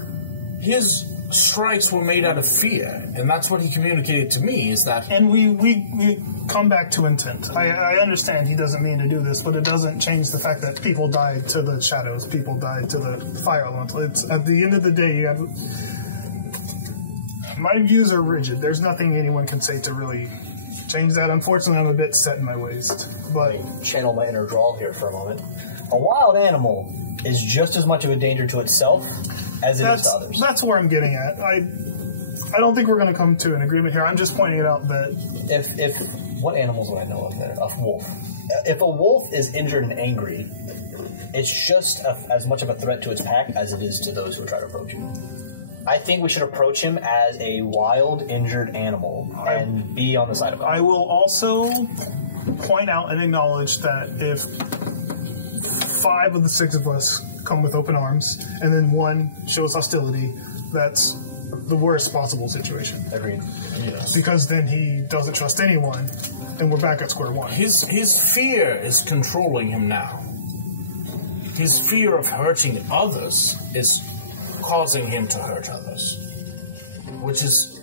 his strikes were made out of fear, and that's what he communicated to me, is that... And we come back to intent. I understand he doesn't mean to do this, but it doesn't change the fact that people died to the shadows, people died to the fire elemental. It's, at the end of the day, you have... My views are rigid. There's nothing anyone can say to really change that. Unfortunately, I'm a bit set in my ways. But channel my inner drawl here for a moment. A wild animal is just as much of a danger to itself as it is to others. That's where I'm getting at. I don't think we're going to come to an agreement here. I'm just pointing it out that... If what animals would I know of there? A wolf. If a wolf is injured and angry, it's just as much of a threat to its pack as it is to those who try to approach you. I think we should approach him as a wild, injured animal and be on the side of him. I will also point out and acknowledge that if 5 of the 6 of us come with open arms and then 1 shows hostility, that's the worst possible situation. Agreed. Yes. Because then he doesn't trust anyone, and we're back at square one. His fear is controlling him now. His fear of hurting others is causing him to hurt others, which is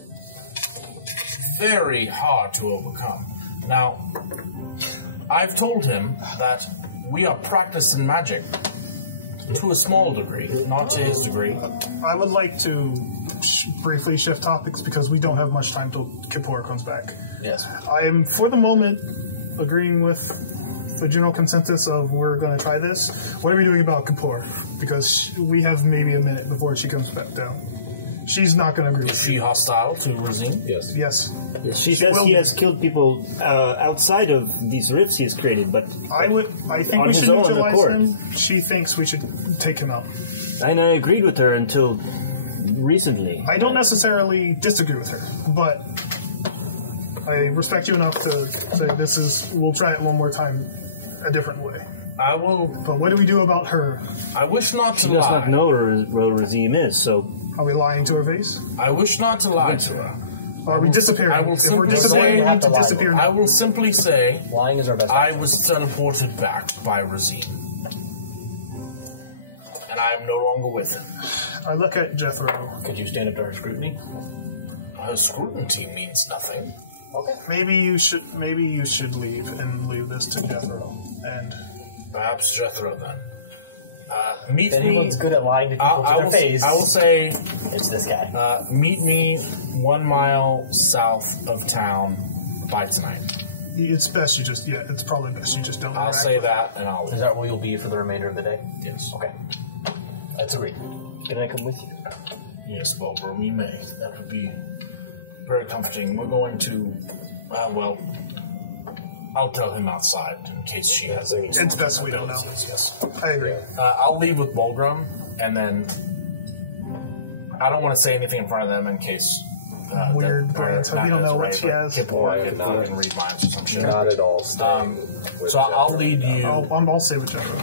very hard to overcome. Now, I've told him that we are practicing magic to a small degree, not to his degree. I would like to briefly shift topics because we don't have much time till Kippur comes back. Yes. I am, for the moment, agreeing with the general consensus of we're going to try this. What are we doing about Kippur? Because we have maybe a minute before she comes back down. She's not going to agree with Is she hostile to Rezim? Yes. Yes. She says he has killed people outside of these rifts he's created, but I think on we his should own neutralize accord. him. She thinks we should take him out. And I agreed with her until recently. I don't necessarily disagree with her, but I respect you enough to say we'll try it one more time a different way. I will. But what do we do about her? I wish not to She lie. does not know where Rezim is, so... Are we lying to her face? I wish not to lie to her. Or are we disappearing? I will If we're simply disappearing, say- we need to disappear now. I will simply say Lying is our best. I was teleported back by Rezim, and I am no longer with him. I look at Jethro. Could you stand up to her scrutiny? Her scrutiny means nothing. Okay. Maybe you should leave and leave this to Jethro. And Perhaps Jethro then. Meet If me. anyone's good at lying to people to their face, I will say, it's this guy. meet me 1 mile south of town by tonight. it's best you just it's probably best you just don't. I'll interact say with that, and I'll. Is that where you'll be for the remainder of the day? Yes. Okay. That's agreed. Can I come with you? Yes, Bulbrum, you may. That would be very comforting. We're going to, I'll tell him outside in case she has any. It's best we don't know. Yes. I agree. I'll leave with Bulgrum, and then I don't want to say anything in front of them in case. Weird that- brains. or We don't not know what right, she but has. Kip or I am Kip not. can read minds or some shit. Not at all. Staying with So I'll Jethro. lead you. I'll stay with Jethro.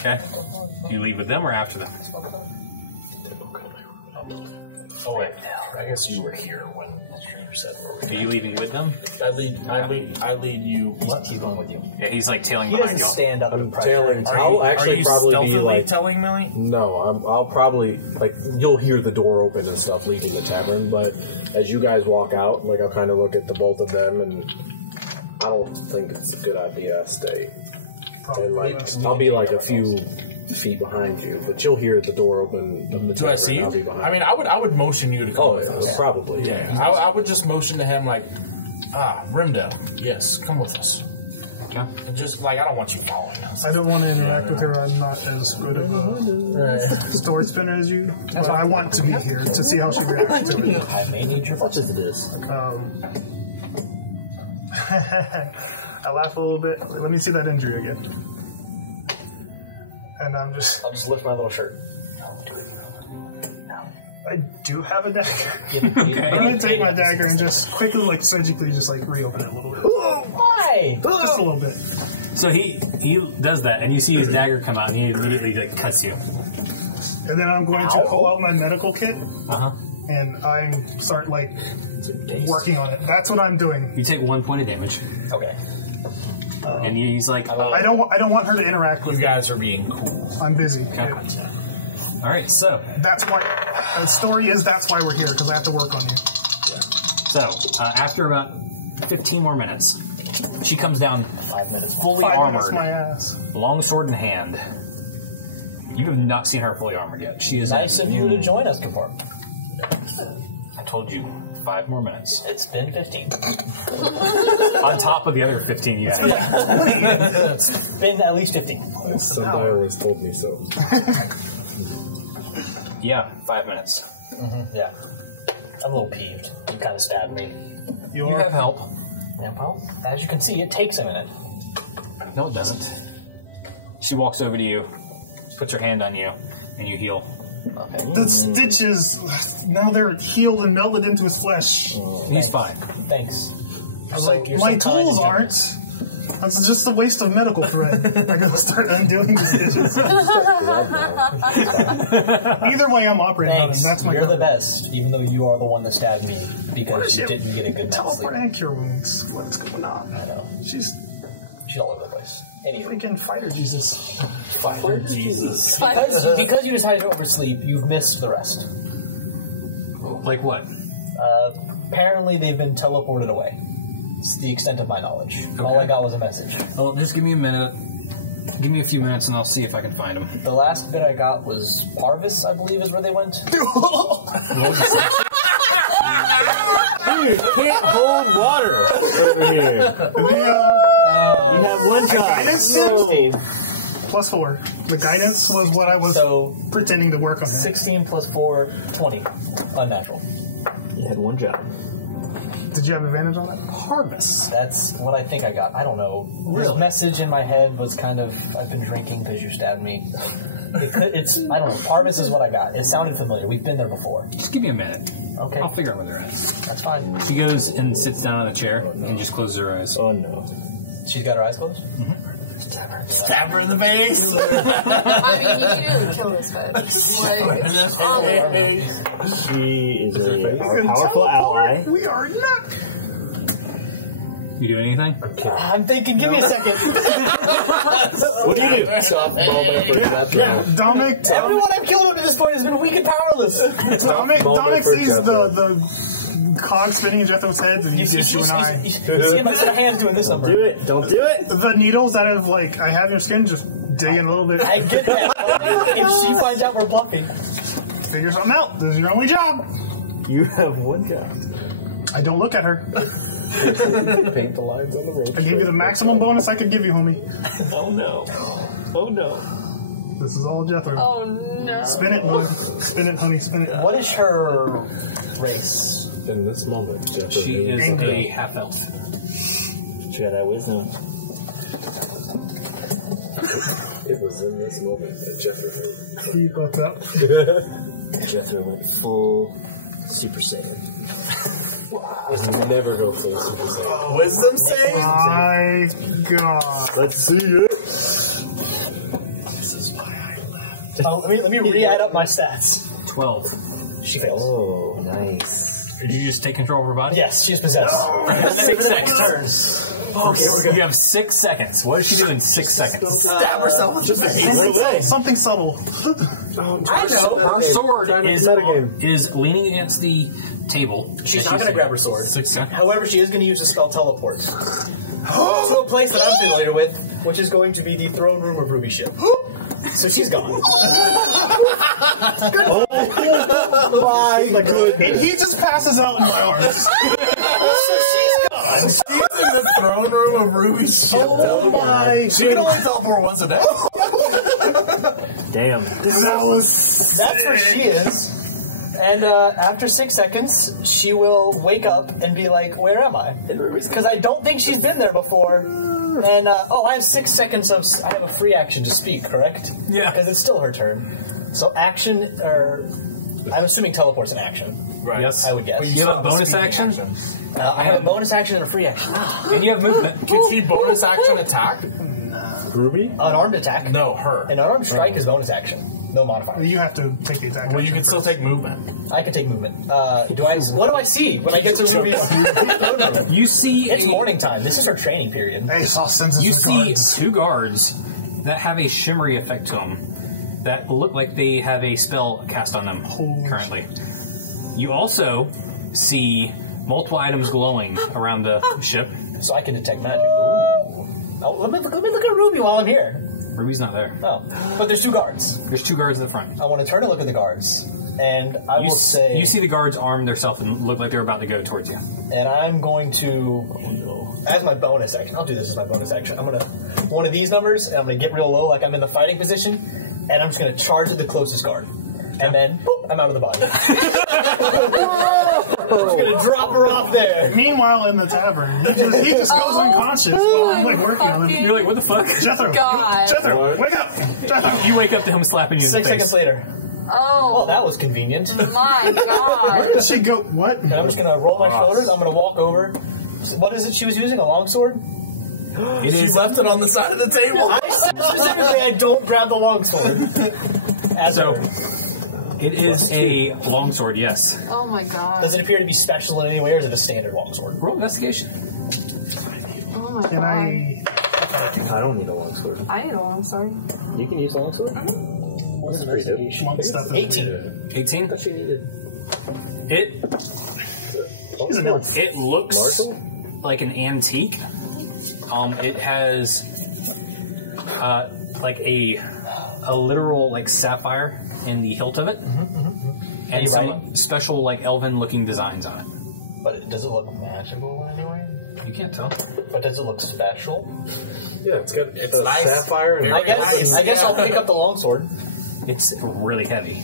Okay. Do you leave with them or after them? Oh wait, I guess you were here when you said we were Are you leaving with them? I lead you. What? He's going with you. Yeah, he's like tailing He behind doesn't y'all. stand up I'm and pressure. tailing. Are I'll you, actually are you probably be stealthily like. telling Millie? No, I'll probably like you'll hear the door open and stuff leaving the tavern. But as you guys walk out, like I'll kind of look at the both of them, and I don't think it's a good idea I stay. And like I'll be like a few feet behind you, but you'll hear the door open of the Do I tavern. see and I'll be you? behind. I mean, I would motion you to come oh with yeah, us. probably. Yeah, I would just motion to him like, Rimdale, yes, come with us. Okay. And just like I don't want you following us. I don't want to interact with her. I'm not as good of a story spinner as you, but I want to be here to see how she reacts to it. I may need your Much as it is. I laugh a little bit. Let me see that injury again. And I'll just lift my little shirt. I do have a dagger. Okay. I'm gonna take my dagger and just quickly, like surgically, just like reopen it a little bit. Why? Just a little bit. So he does that, and you see his dagger come out, and he immediately like cuts you. And then I'm going to pull out my medical kit and I start like working on it. That's what I'm doing. You take 1 point of damage. Okay. And he's like, I don't want her to interact with You guys are being cool. I'm busy. all right, so That's why. The story is that's why we're here, because I have to work on you. after about 15 more minutes, she comes down 5 minutes. fully 5 minutes armored, my ass. long sword in hand. You have not seen her fully armored yet. She is Nice of you to join us, Kapor. I told you 5 more minutes. It's been 15. On top of the other 15 you had. It's been at least 15. Sundial has told me so. Yeah, 5 minutes. Yeah. I'm a little peeved. You kind of stabbed me. You have help. Yeah, well, as you can see, it takes a minute. No, it doesn't. She walks over to you, puts her hand on you, and you heal. The stitches, now they're healed and melted into his flesh. He's fine. Thanks. I was like, my tools aren't. That's just a waste of medical thread. I gotta start undoing the stitches. Either way, I'm operating on him. Thanks. That's my You're the cover. best, even though you are the one that stabbed me because you Where's didn't get a good night's sleep. Teleport and cure wounds. What's going on? I know. She's She's all over the place. Anyway. freaking fighter Jesus. Fighter Jesus. Because you decided to oversleep, you've missed the rest. Like what? Apparently, they've been teleported away. It's the extent of my knowledge. All I got was a message. Well, just give me a minute. Give me a few minutes and I'll see if I can find him. The last bit I got was Parvis, I believe, is where they went. Dude, can't hold water over here. You have one job. Guidance? 16. Plus 4. The guidance was what I was pretending to work on her. 16 plus 4, 20. Unnatural. You had one job. Did you have advantage on that? Parvis. That's what I think I got. I don't know. This message in my head was kind of, I've been drinking because you stabbed me. It's I don't know. Parvis is what I got. It sounded familiar. We've been there before. Just give me a minute. Okay. I'll figure out where they're at. That's fine. She goes and sits down on a chair and just closes her eyes. Oh no. She's got her eyes closed? Stab her in the face. I mean, you didn't kill this bitch. She is our powerful ally. We are not. You do anything? I'm thinking, give me a second. What do you do? Dominic. Everyone I've killed up to this point has been weak and powerless. Dominic sees the cog spinning in Jethro's head, and he gives you an eye. You see my set of hands doing this number. Do it. Don't do it. The needles that have, I have your skin, just dig in a little bit. I get that. If she finds out we're bluffing. Figure something out. This is your only job. You have one job. I don't look at her. Paint the lines on the road. I gave you the maximum bonus I could give you, homie. Oh no. Oh no. This is all Jethro. Oh no. Spin it, boy. Spin it, honey. Spin it. What is her race? In this moment, Jethro She knew is Angry. a half elf. Jedi wisdom. it was in this moment that Jethro knew. He fucked up. Jethro went full Super Saiyan. Never go full Super Saiyan. Wisdom save? My God. Let's see it. Let me re-add up my stats. 12. She fails. Oh, nice. Did you just take control of her body? Yes, she's possessed. 6 seconds. Turns. Okay, we're good. You have 6 seconds. What does she do in 6 seconds? Stab herself in the face. Something subtle. I know. Her sword metagame. is leaning against the table. She's not going to grab her sword. 6 seconds. However, she is going to use the spell teleport. To a place that I'm familiar with, which is going to be the throne room of Ruby's ship. So she's gone. Oh my goodness. And he just passes out in my arms. So she's gone. She's in the throne room of Ruby's ship. Oh my She can only teleport once a day. Damn. That's where she is. And after 6 seconds, she will wake up and be like, where am I? Because I don't think she's been there before. And, I have 6 seconds of... I have a free action to speak, correct? Yeah. Because it's still her turn. So action, or... I'm assuming teleport's an action. Right. Yes. I would guess. You have a bonus action? I have a bonus action and a free action. And you have movement. Can she bonus action attack? Ruby? Unarmed attack. No, her. An unarmed strike is bonus action. No modifier. You have to take the attack. Well, you action can still first. take movement. I can take movement. What do I see when I get to Ruby's? You see It's morning time. This is our training period. Hey, saw senses You of see guards. 2 guards that have a shimmery effect to them that look like they have a spell cast on them currently. You also see multiple items glowing around the ship. So I can detect magic. Ooh. Oh, let me look at Ruby while I'm here. Ruby's not there. Oh, but there's 2 guards. There's 2 guards in the front. I want to turn and look at the guards, and I will say, You see the guards arm themselves and look like they're about to go towards you. and I'm going to, as my bonus action, I'll do this as my bonus action. I'm gonna one of these numbers, and I'm gonna get real low, like I'm in the fighting position, and I'm just gonna charge at the closest guard, and then boop, I'm out of the body. I'm just gonna drop her off there. Meanwhile, in the tavern, he just goes unconscious while I'm like working on him. You're like, what the fuck? Jethro, God. Jethro, wake up! Jethro. You wake up to him slapping you in 6 the face. seconds later. Oh, Oh, that was convenient. my God. Where did she go? What? And I'm just gonna roll my shoulders. I'm gonna walk over. What is it she was using? A longsword? It She is. left it on the side of the table. I said specifically I don't grab the longsword. So, it is a longsword, yes. Oh my God. Does it appear to be special in any way, or is it a standard longsword? Roll investigation. Oh my Can God. I? I don't need a longsword. I need a long sword. You can use a longsword? That's pretty dope. Monk stuff is 18. weird. 18. What she needed. He's an elf. It looks Marshall? like an antique. It has like a literal like sapphire in the hilt of it, and you some right? special like elven looking designs on it. But does it look magical in any way? You can't tell. But does it look special? Yeah, it's got It's a nice. sapphire and I guess I'll pick up the longsword. It's really heavy.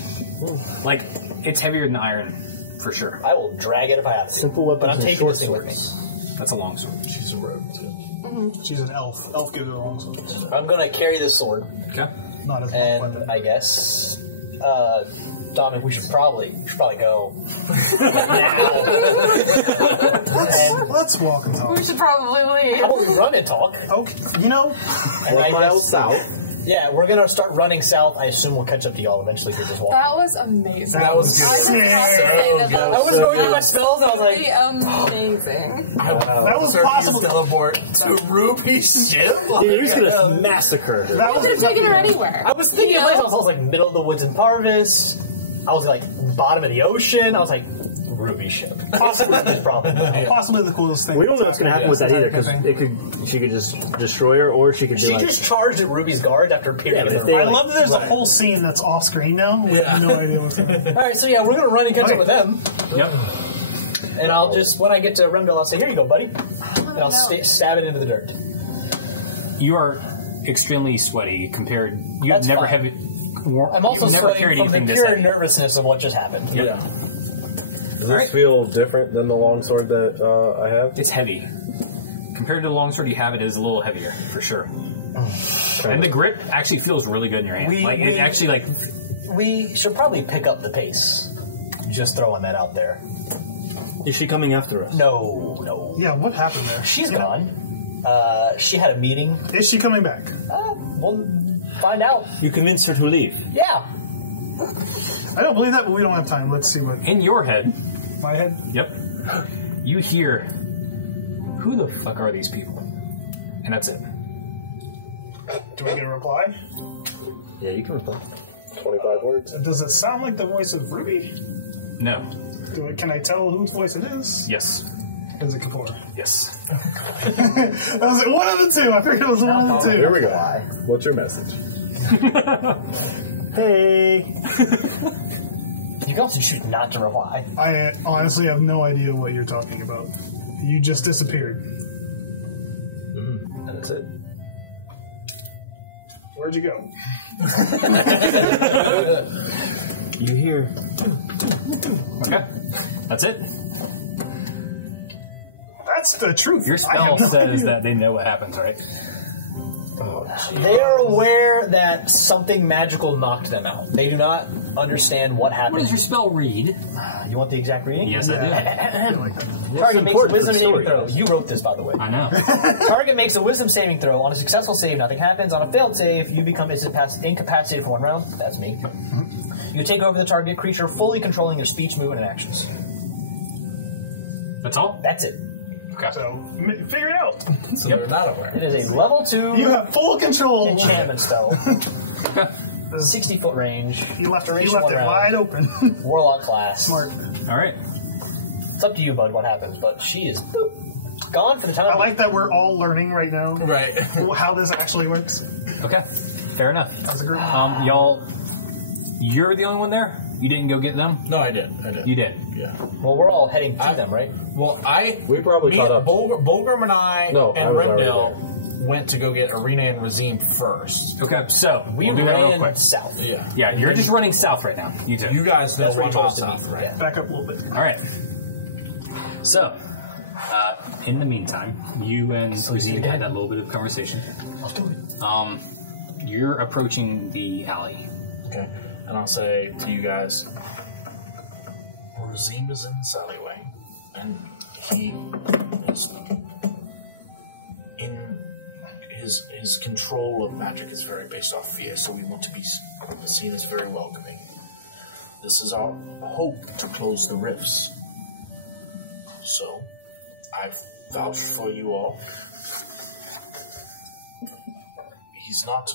Like it's heavier than iron for sure. I will drag it if I have to. Simple weapons But I'm and taking short this thing with me. swords. That's a longsword. She's a rogue, too. She's an elf. Elf gives her a long sword. I'm gonna carry this sword, Okay. Not as and long weapon. I guess, Dominic, we should probably go. Let's walk and talk. We should probably leave. How about we run and talk? Okay, you know, And I 1 mile guess- south. Yeah, we're gonna start running south. I assume we'll catch up to y'all eventually if we're just walking. That was amazing. that was I was good. about to say that I was going through my spells, and I was like, amazing. That was Sir, possible. you teleport to Ruby's ship. Dude, you're just gonna massacre her. That You was could have taken her anywhere. I was thinking You of know? myself. I was like middle of the woods in Parvis. I was like bottom of the ocean. I was like Ruby ship. Possibly the problem. possibly the coolest thing. We don't know what's gonna happen with that either, because she could just destroy her, or she could She be like, just charged at Ruby's guard after appearing. Yeah, but in if her they- I fight. love that there's a whole scene that's off screen now. We have no idea what's going on. All right, so yeah, we're gonna run and catch up with them, Yep. and I'll just when I get to Remdale, I'll say, "Here you go, buddy," and I'll stab it into the dirt. You are extremely sweaty compared. You That's have never fine. I'm also you've never sweating carried from the anything this pure heavy. nervousness of what just happened. Yeah. Does this feel different than the longsword that I have? It's heavy. Compared to the longsword you have, it is a little heavier, for sure. And the grip actually feels really good in your hand. It actually, like... We should probably pick up the pace. Just throwing that out there. is she coming after us? No. Yeah, what happened there? She's gone. She had a meeting. Is she coming back? We'll find out. You convinced her to leave. Yeah. I don't believe that, but we don't have time. Let's see what. In your head, My head? yep, you hear, who the fuck are these people? And that's it. Do I get a reply? Yeah, you can reply. 25 words. Does it sound like the voice of Ruby? No. Can I tell whose voice it is? Yes. Is it Kapora? Yes. That was one of the two. I figured it was one of the two. Here we go. What's your message? Hey! You can also choose not to reply. I honestly have no idea what you're talking about. You just disappeared. And that's it. Where'd you go? You hear? Okay. That's it. That's the truth. Your I have spell no says idea. that they know what happens, right? Oh, gee. They are aware that something magical knocked them out. They do not understand what happened. What does your spell read? You want the exact reading? Yes, I do. Target makes a important wisdom for the saving story, throw. yes. You wrote this, by the way. I know. Target makes a wisdom saving throw. On a successful save, nothing happens. On a failed save, you become incapacitated for 1 round. That's me. You take over the target creature, fully controlling their speech, movement, and actions. That's all? That's it. Okay. So, figure it out. So they're not aware. It is a level 2 You have full control. enchantment spell. 60-foot range. You left Duration it 1 round. wide open. Warlock class. Smart. All right. It's up to you, bud, what happens, but she is gone for the time. I like that we're all learning right now Right. how this actually works. Okay. Fair enough. As a group. Y'all, you're the only one there? You didn't go get them? No, I did. You did. Yeah. Well, we're all heading to them, right? Well, We probably me, caught up. Bulgrim and I No, I and was already Rendell went to go get Arena and Rezim first. Okay, so We we'll do that real ran quick. south. Yeah. Yeah, you're just running south right now. You two. You guys know That's where one you told mile us to meet. south, right? Yeah. Back up a little bit. All right. So, in the meantime, you and Rezim had that little bit of conversation. You're approaching the alley. Okay. And I'll say to you guys, Rezim is in this alleyway, and he is in his control of magic is very based off fear, so we want to be seen as very welcoming. This is our hope to close the rifts. So, I've vouched for you all. He's not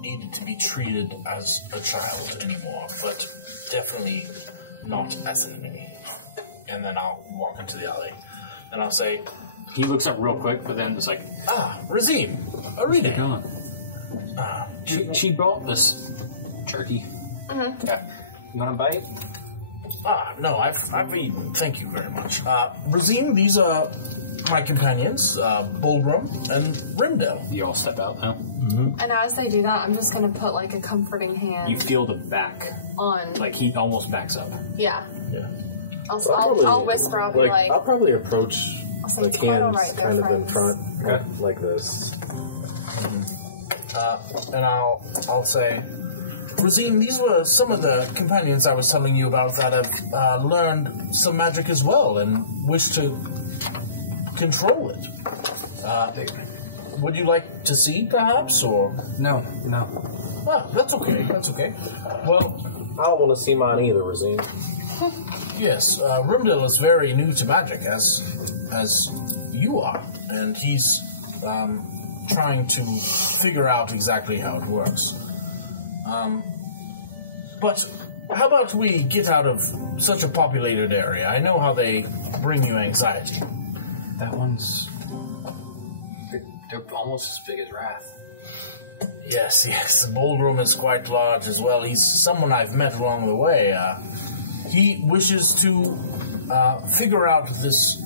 needed to be treated as a child anymore, but definitely not as an enemy. And then I'll walk into the alley, and I'll say, He looks up real quick, but then it's like, Rezim, keep Arena. going. She brought this jerky. Mm-hmm. Okay. You want to bite? No, I've eaten. Thank you very much. Rezim, these are my companions, Bulgrim and Rendell. You all step out now. And as they do that, I'm just gonna put like a comforting hand You feel the back. on. Like he almost backs up. Yeah. Yeah. I'll whisper. I'll be like, I'll probably approach I'll say, the "It's quite all cans right, kind of in girlfriends." front, like this. And I'll say, Rezim, these were some of the companions I was telling you about that have learned some magic as well and wish to control it. Would you like to see, perhaps, or? No. Well, that's okay. That's okay. Well, I don't want to see mine either, Rezim. yes, Rimdil is very new to magic, as you are, and he's trying to figure out exactly how it works. But how about we get out of such a populated area? I know how they bring you anxiety. That one's... They're almost as big as Wrath. Yes. Bulgrim is quite large as well. He's someone I've met along the way. He wishes to figure out this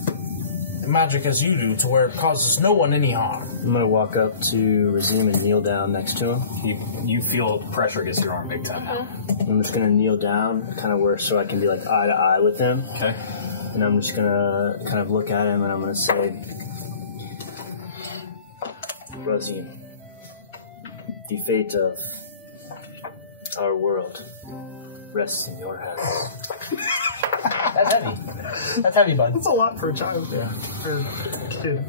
magic as you do, to where it causes no one any harm. I'm gonna walk up to Rezim and kneel down next to him. You feel pressure against your arm big time now. I'm just gonna kneel down, kind of where so I can be like eye to eye with him. Okay. And I'm just gonna kind of look at him and I'm gonna say, Rezim, the fate of our world rests in your hands. That's heavy. That's heavy, bud. That's a lot for a child. Yeah. Or kid.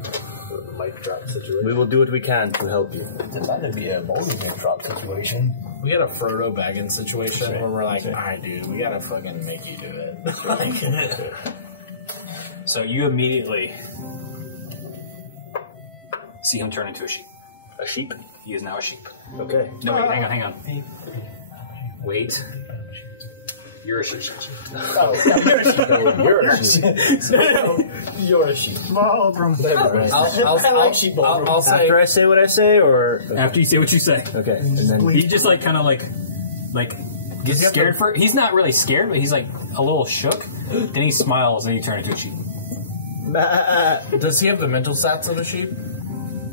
Mic drop situation. We will do what we can to help you. It's about to be a boulder drop situation. We got a Frodo Baggins situation where we're like, alright, dude, we gotta fucking make you do it. So you immediately see him turn into a sheep. A sheep? He is now a sheep. Okay. No, wait, hang on. Wait. You're a sheep. Oh, no, you're a sheep. No, you're a sheep. No, you're a sheep. Bulgrim. I'll say, After I say what I say, or After you say what you say. okay, and then He just like kind of like gets scared for. He's not really scared, but he's like a little shook. Then he smiles and he turns into a sheep. does he have the mental stats of a sheep?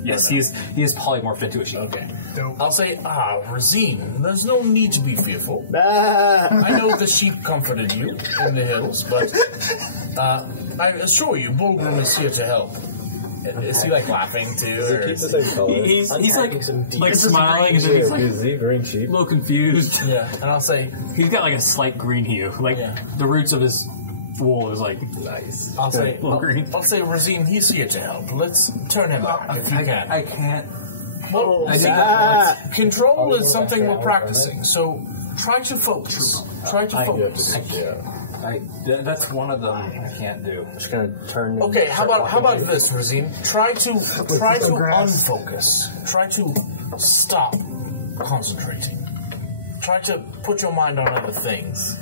Yes, he is polymorphed into a sheep. Okay. Dope. I'll say, Rezim, there's no need to be fearful. I know the sheep comforted you in the hills, but I assure you, Bulgrim is here to help. Is he like laughing too? Does it keep the same color? He's like This is smiling, and then Yeah, he's like is he green sheep? a little confused. Yeah, and I'll say, He's got like a slight green hue, like the roots of his wool is like Nice. I'll say, green. I'll say, Rezim, he's here to help. Let's turn him back if you can. I can't. Well, I see, think control is something we're practicing, so try to focus. Try to focus. That's one of them I can't do. Just gonna turn. Okay, how about this, Rezim? Try to unfocus. Try to stop concentrating. Try to put your mind on other things.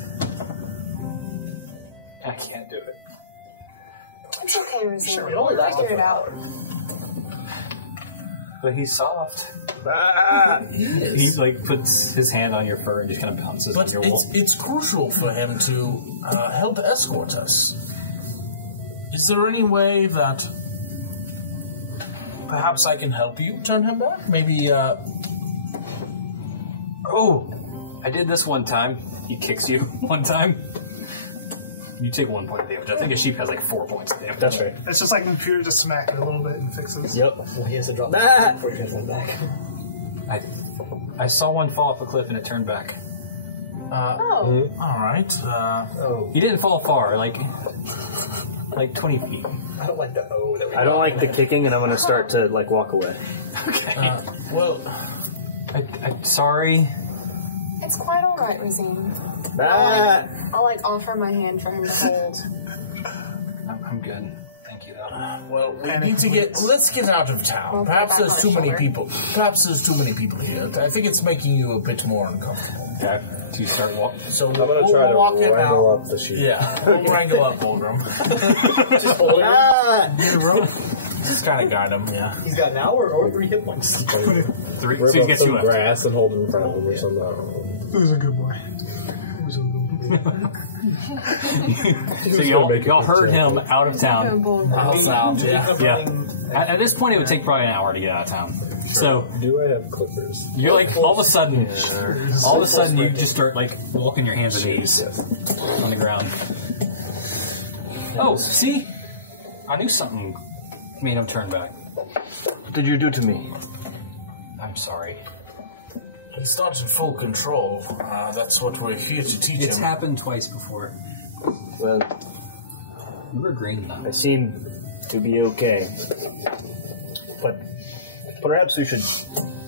I can't do it. It's okay, Rezim. Sure, it only lasts Figure it for an out. But he's soft. He is. He like puts his hand on your fur and just kind of bounces on But your wool. it's crucial for him to help escort us. Is there any way that perhaps I can help you turn him back? Maybe, Oh, I did this one time. He kicks you one time. You take 1 point of damage. I think a sheep has like 4 points of damage. That's right. It's just like computer just smack it a little bit and fixes. Yep. Well, he has to drop that before he gets one back. I saw one fall off a cliff and it turned back. Oh. all right. He didn't fall far, like 20 feet. I don't like the O that we I don't like the kicking, and I'm gonna start to like walk away. Okay. Well, I'm sorry. It's quite alright, Rezim. I'll like offer my hand for him to hold. I'm good. Thank you, though. we need to let's get out of town. Well, Perhaps back there's on too my many shoulder. people. Perhaps there's too many people here. I think it's making you a bit more uncomfortable. Okay. So you start walking. So I'm gonna try to walk it wrangle out. up the sheep. Yeah, we'll wrangle up Volgrim. just hold him. Get a rope. Just kind of guide him, yeah. He's got an hour or 3 hit points. 3. Rip So you up get some 2 left. grass and hold it in front of him or something. I don't know. He was a good boy. He was a good boy. So y'all heard him out of town. House out, yeah. Yeah. At this point, it would take probably an hour to get out of town. So Do I have clippers? you're like all of a sudden, you just start like walking your hands and knees on the ground. Oh, see, I knew something made him turn back. What did you do to me? I'm sorry. He's not in full control. That's what we're here to teach It's him. happened twice before. Well, You were green though. I seem to be okay, but perhaps we should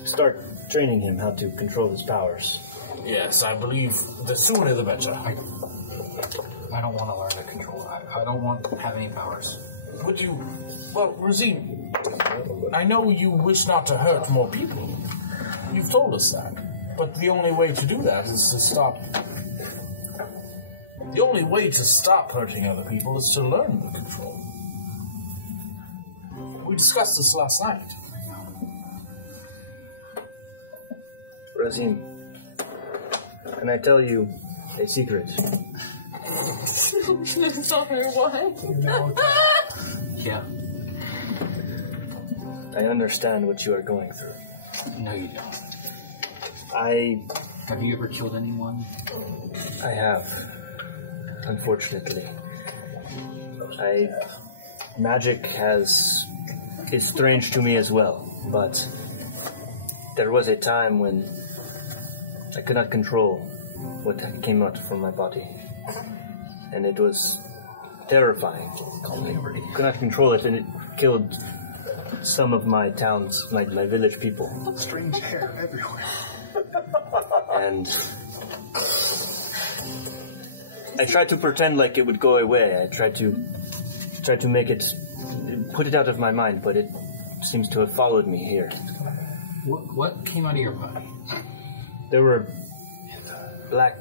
start training him how to control his powers. Yes, I believe the sooner the better. I don't want to learn to control. I don't want to have any powers. Would you... Well, Rezim, I know you wish not to hurt more people. You've told us that. But the only way to do that is to stop... The only way to stop hurting other people is to learn the control. We discussed this last night. Rezim, can I tell you a secret? Sorry, what? Yeah. I understand what you are going through. No, you don't. Have you ever killed anyone? I have, unfortunately. Magic is strange to me as well, but there was a time when I could not control what came out from my body. And it was terrifying. Could not control it, and it killed some of my my village people. Strange hair everywhere. And I tried to pretend like it would go away. I tried to make it, put it out of my mind, but it seems to have followed me here. What came out of your body? There were black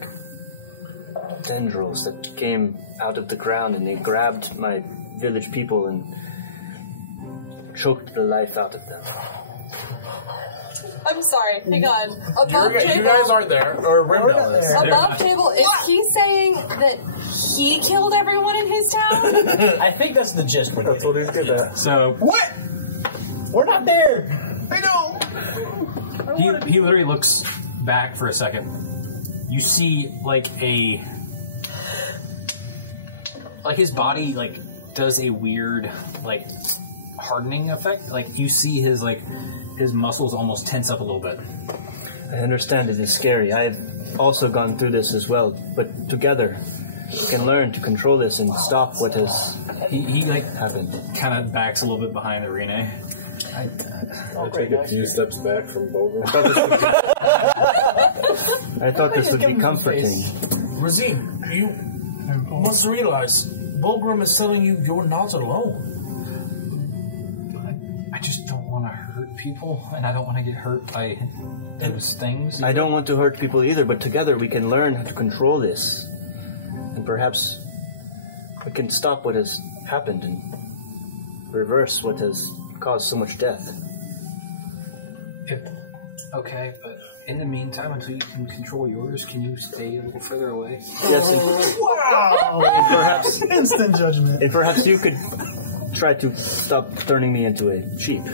tendrils that came out of the ground, and they grabbed my village people and choked the life out of them. I'm sorry, hang on. Above You table, guys aren't there, or Rimdell is. above table, is he saying that he killed everyone in his town? I think that's the gist. That's what he's good at. So What? We're not there. I know! he literally looks back for a second. You see like his body like does a weird like hardening effect. Like you see his muscles almost tense up a little bit. I understand it is scary. I have also gone through this as well, but together we can learn to control this and stop what has happened. Kind of backs a little bit behind the Rene. I take a few steps back from Bogra. I thought this would be comforting. Rezim, you must realize Bulgrim is telling you you're not alone. I just don't want to hurt people, and I don't want to get hurt by those things. I don't want to hurt people either, but together we can learn how to control this. And perhaps we can stop what has happened and reverse what has caused so much death. Okay, but in the meantime, until you can control yours, can you stay a little further away? Yes. Wow! And perhaps Instant judgment. And perhaps you could try to stop turning me into a sheep.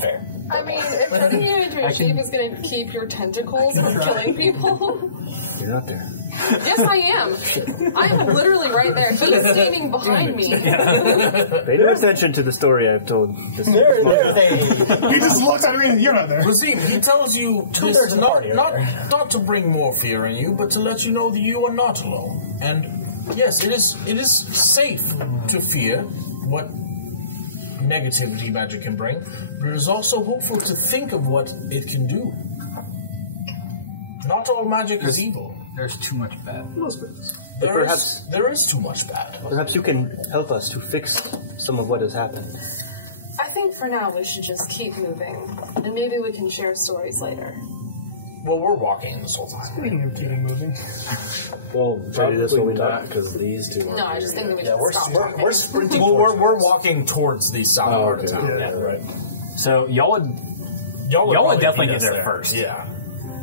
Fair. I mean, if turning you into a sheep is going to keep your tentacles from killing people. You're not there. Yes, I am. I'm literally right there. He's standing behind me. Pay no attention to the story I've told. There they. He just looks at me and you're not there. Rezim, he tells you this not to bring more fear in you, but to let you know that you are not alone. And yes, it is safe to fear what negativity magic can bring, but it is also hopeful to think of what it can do. Not all magic is evil. There's too much bad. There is too much bad. Perhaps you can help us to fix some of what has happened. I think for now we should just keep moving, and maybe we can share stories later. Well, we're walking this whole time. Speaking of keeping moving. Well, Probably this probably will be not, because these two are No, I just think that we should We're stop. sprinting. Well, we're walking towards the south part of town. Yeah, right. So y'all would Y'all definitely beat get us there first. Yeah.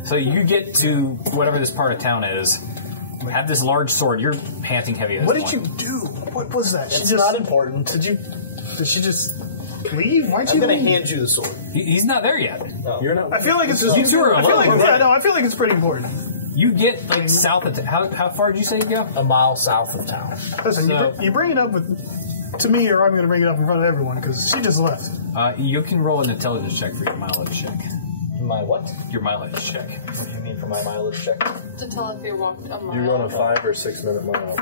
So you get to whatever this part of town is, have this large sword, you're panting heavy at this What did point. you do? What was that? It's not important. Did she just leave? Why'd I'm you gonna leave? hand you the sword. He's not there yet. You're not. I feel like it's You two are I feel like alone. I feel like it's pretty important. You get south of how far did you say you go? A mile south of town. Listen, So- you bring it up to me, or I'm going to bring it up in front of everyone because she just left. You can roll an intelligence check for your mileage check. My what? Your mileage check. What do you mean for my mileage check? To tell if we walked a mile. You run a 5 or 6 minute mile.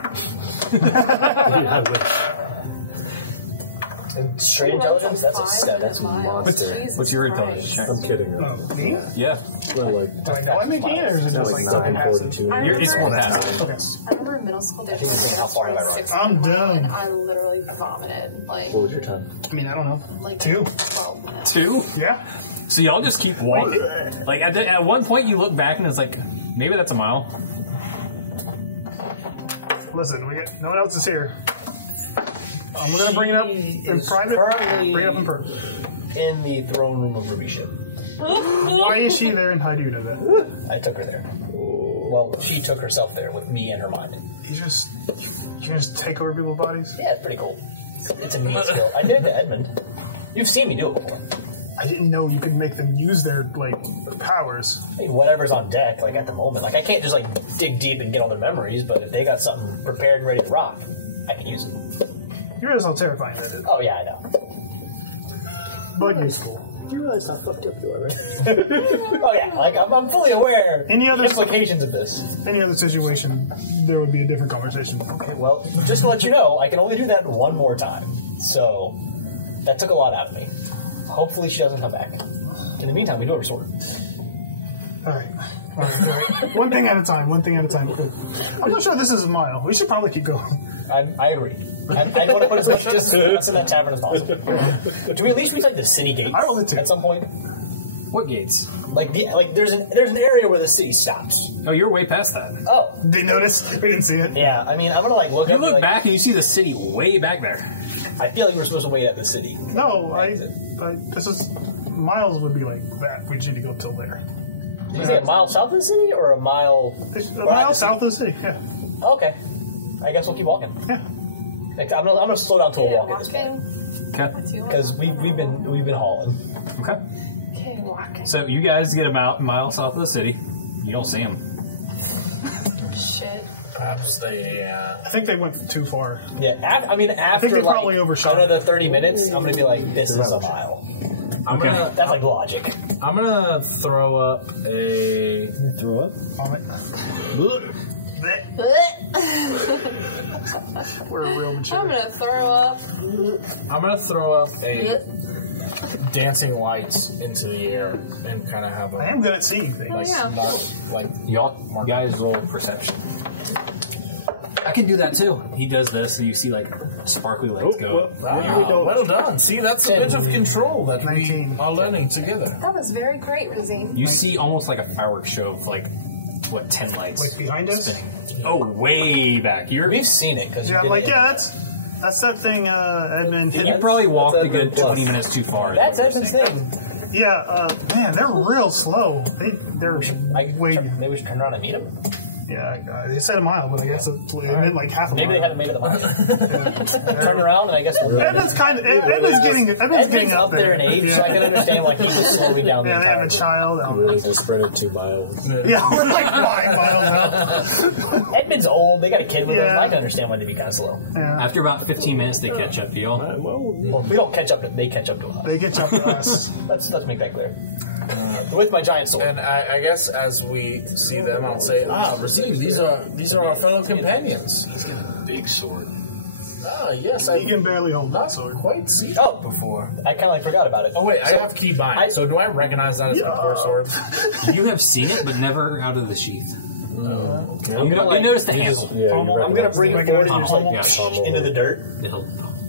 And straight intelligence? That's a 7. That's monster. What's your intelligence check? I'm kidding. Me? Yeah. Well, like, Do I know I'm making it, or is it just like 742. It's more passive. Okay. I remember in middle school they think it's how far have I run? I'm done. And I literally vomited. Like, What was your time? I mean, I don't know. like 2. 12 minutes. 2? Yeah. So y'all just keep walking. Like at one point you look back and it's like, maybe that's a mile. Listen, no one else is here. I'm going to bring it up in private. Bring it up in person. In the throne room of Ruby Ship. Why is she there, and how do you know that? I took her there. Well, she took herself there with me and her mind. You just take over people's bodies? Yeah, it's pretty cool. It's a neat skill. I did it to Edmund. You've seen me do it before. I didn't know you could make them use their powers. I mean, whatever's on deck, like at the moment. Like I can't just like dig deep and get all their memories, but if they got something prepared and ready to rock, I can use it. You realize how terrifying that is. Oh yeah, I know. But useful. You realize how fucked up you are, right? Oh yeah, like I'm fully aware. Any other implications of this? Any other situation, there would be a different conversation. Okay, well, just to let you know, I can only do that one more time. So that took a lot out of me. Hopefully she doesn't come back. In the meantime, we do have a sword. All right. One thing at a time. I'm not sure this is a mile. We should probably keep going. I agree. I want to put as much just us in that tavern as possible. Do we at least reach like the city gates I rolled a 2. at some point? What gates? Like there's an area where the city stops. Oh, you're way past that. Oh, Did you notice? We didn't see it. yeah. I mean, I'm gonna like look. You up look like, back and you see the city way back there. I feel like we're supposed to wait at the city. No, this is miles would be like that. We just need to go up till there. Did you say a mile south of the city or a mile? A mile south of the city. Yeah. Okay. I guess we'll keep walking. Yeah. Like, I'm gonna slow down to a Okay, walk at this point walking. Okay. because we've been hauling. Okay. Okay, walking. So you guys get about a mile south of the city. You don't see him. Shit. Perhaps they. I think they went too far. Yeah, after they probably overshot another 30 minutes, I'm gonna be like, this is a mile. That's like logic. I'm gonna throw up a. Throw up? We're real mature. I'm gonna throw up. I'm gonna throw up a dancing lights into the air and kind of have a. I am good at seeing things. Like, yeah. like You guys roll perception. I can do that too. He does this, and you see like sparkly lights go. well done. See, that's a bit of control that 19. we are learning together. That was very great, Rezim. You see almost like a fireworks show of like, what, 10 lights Like behind us? spinning. Oh, way back. We've seen it because Yeah, I'm like, yeah, that's that thing, Edmund. You probably walked a good 20 minutes too far. That's Edmund's thing. Yeah, man, they're real slow. They're way. Maybe we should turn around and meet him. Yeah, they said a mile, but I guess it meant like half a mile. Maybe they haven't made it the mile. Turn around and I guess Edmund's getting up there in age, so I can understand like he was slowing down. Yeah, they have a child. Really just sprinted 2 miles. Yeah, we're like 5 miles out. Edmund's old. They got a kid with Yeah. him. I can understand why they'd be kind of slow. Yeah. After about 15 minutes, they catch up to y'all. Well, we don't catch up to. They catch up to us. They get up to us. Let's make that clear. With my giant sword. And I guess as we see them, I'll say, Rezim, these are our fellow companions. He's got a big sword. Yes, You can barely hold that not sword. quite seen it Oh. before. I kind of like forgot about it. Oh wait, I have key bind. So do I recognize that as my core sword? You have seen it, but never out of the sheath. I'm gonna You notice the handle. I'm gonna bring it forward and just like Yeah. into the dirt. It'll-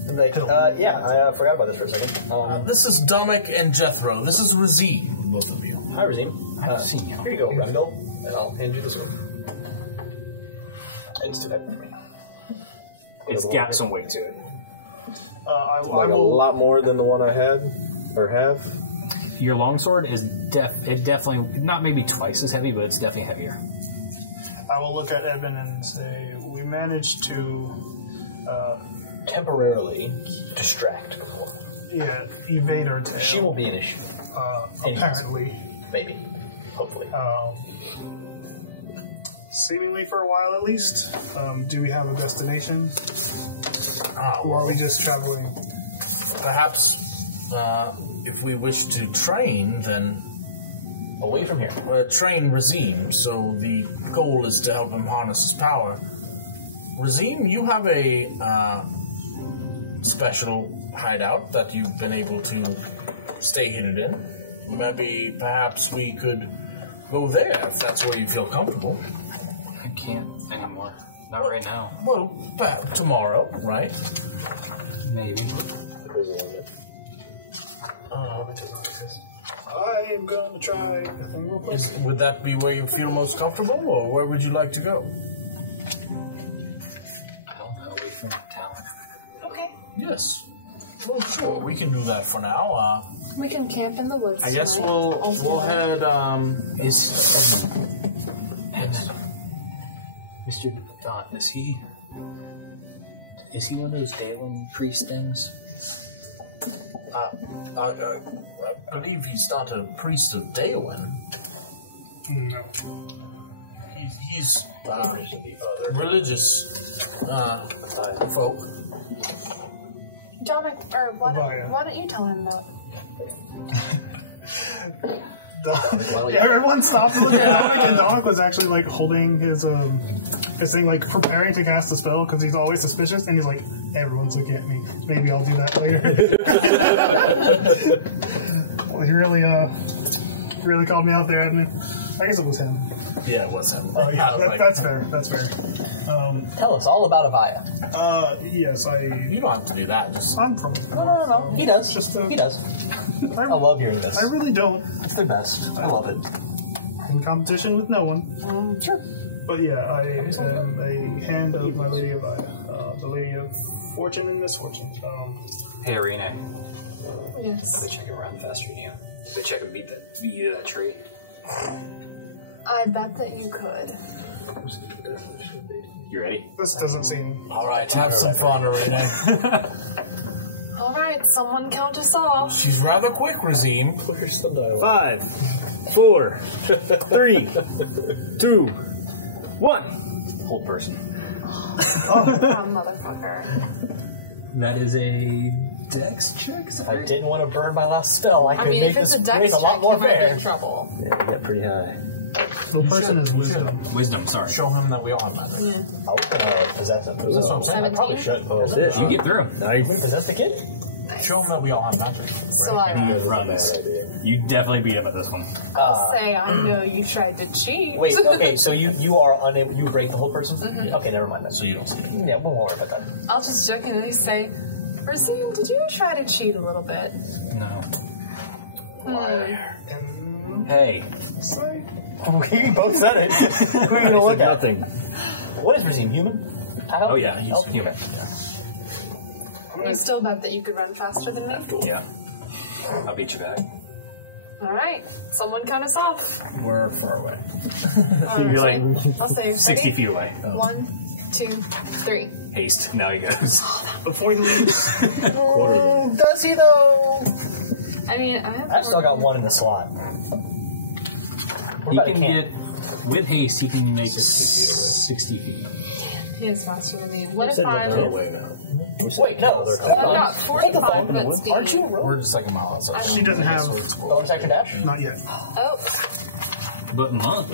I'm like, yeah, I forgot about this for a second. This is Dominic and Jethro. This is Rezim, both of you. Hi, Rezim. I've seen you. Here you go, Remgul, and I'll hand you this one. It's too heavy for me. It's got some weight to it. I Like a will. lot more than the one I had or have. Your longsword is definitely not maybe twice as heavy, but it's definitely heavier. I will look at Edmund and say, we managed to, Temporarily distract. evade our tail. She will be an issue. Apparently. Maybe. Hopefully. Seemingly for a while at least. Do we have a destination? Or are we just traveling? Perhaps if we wish to train, then Away from here. train Rezim. So the goal is to help him harness his power. Rezim, you have a special hideout that you've been able to stay hidden in. Maybe, perhaps we could go there if that's where you feel comfortable. I can't anymore. Not right now. Well, perhaps tomorrow, right? Maybe. I am going to try the thing real quick. Would that be where you feel most comfortable, or where would you like to go? I don't know. Away from town. Okay. Yes. Well, sure, we can do that for now. We can camp in the woods. I guess tonight. we'll head. Is Mr. Dot? Is he one of those Dalen priest things? I believe he's not a priest of Daewin. No. He's religious folk. Dominic, or why Via. don't you tell him about? Everyone stopped to look at Dominic, and Dominic was actually like holding his thing, like preparing to cast the spell because he's always suspicious, and he's like, everyone's looking at me. Maybe I'll do that later. Well, he really called me out there, Edmund. I guess it was him. Yeah, it was him. Oh yeah, that's fair. That's fair. Tell us all about Avaya. Yes, You don't have to do that. Just I'm from. No. He does. He does. I I love hearing this. I really don't. It's their best. I love it. In competition with no one. Sure. But yeah, I am a hand of my Lady of the Lady of Fortune and Misfortune. Hey, Arena. Yes. They check him run faster than you. They check him beat that tree. I bet that you could. You ready? This doesn't seem. all right. Have some fun, Arena. All right, someone count us off. She's rather quick, Rezim. 5, 4, 3, 2, 1. Hold person. Oh, motherfucker. That is a dex check? If I didn't want to burn my last spell, I could mean, make if it's this a dex race a check, lot more you might be fair. in trouble. Yeah, I got pretty high. The person is wisdom. Wisdom, sorry. Show him that we all have magic. Yeah. I was going to possess him. That's what I'm saying. I probably should. Oh, that's it. You get through. Nice. Possess the kid? Show him that we all have magic. So I He runs. You definitely beat him at this one. I'll say I know you tried to cheat. Wait, okay, so you are unable, you break the whole person? Okay, never mind that. So you don't see it. Yeah, we won't worry about that. I'll just jokingly say, Rezim, did you try to cheat a little bit? No. Hey. We both said it. Who are you going to look at? Nothing. What is Rezim, human? Oh yeah, he's Okay. human. You still bet that you could run faster than me? Yeah. I'll beat you back. Alright, someone count us off. We're far away. You're like I'll say 60 feet away. 1, 2, 3. Haste. Now he goes. Before he leaves, Does he though? I mean, I've still got one in the slot. What He about a can can? get, with haste, he can make 60 feet. he is faster than me. What if said I'm... no Wait, no. Wait, no. I've got 45 foot speed. Aren't you? We're just like a mile outside. she doesn't have. Bonus action dash? Not yet. Oh, But Monk,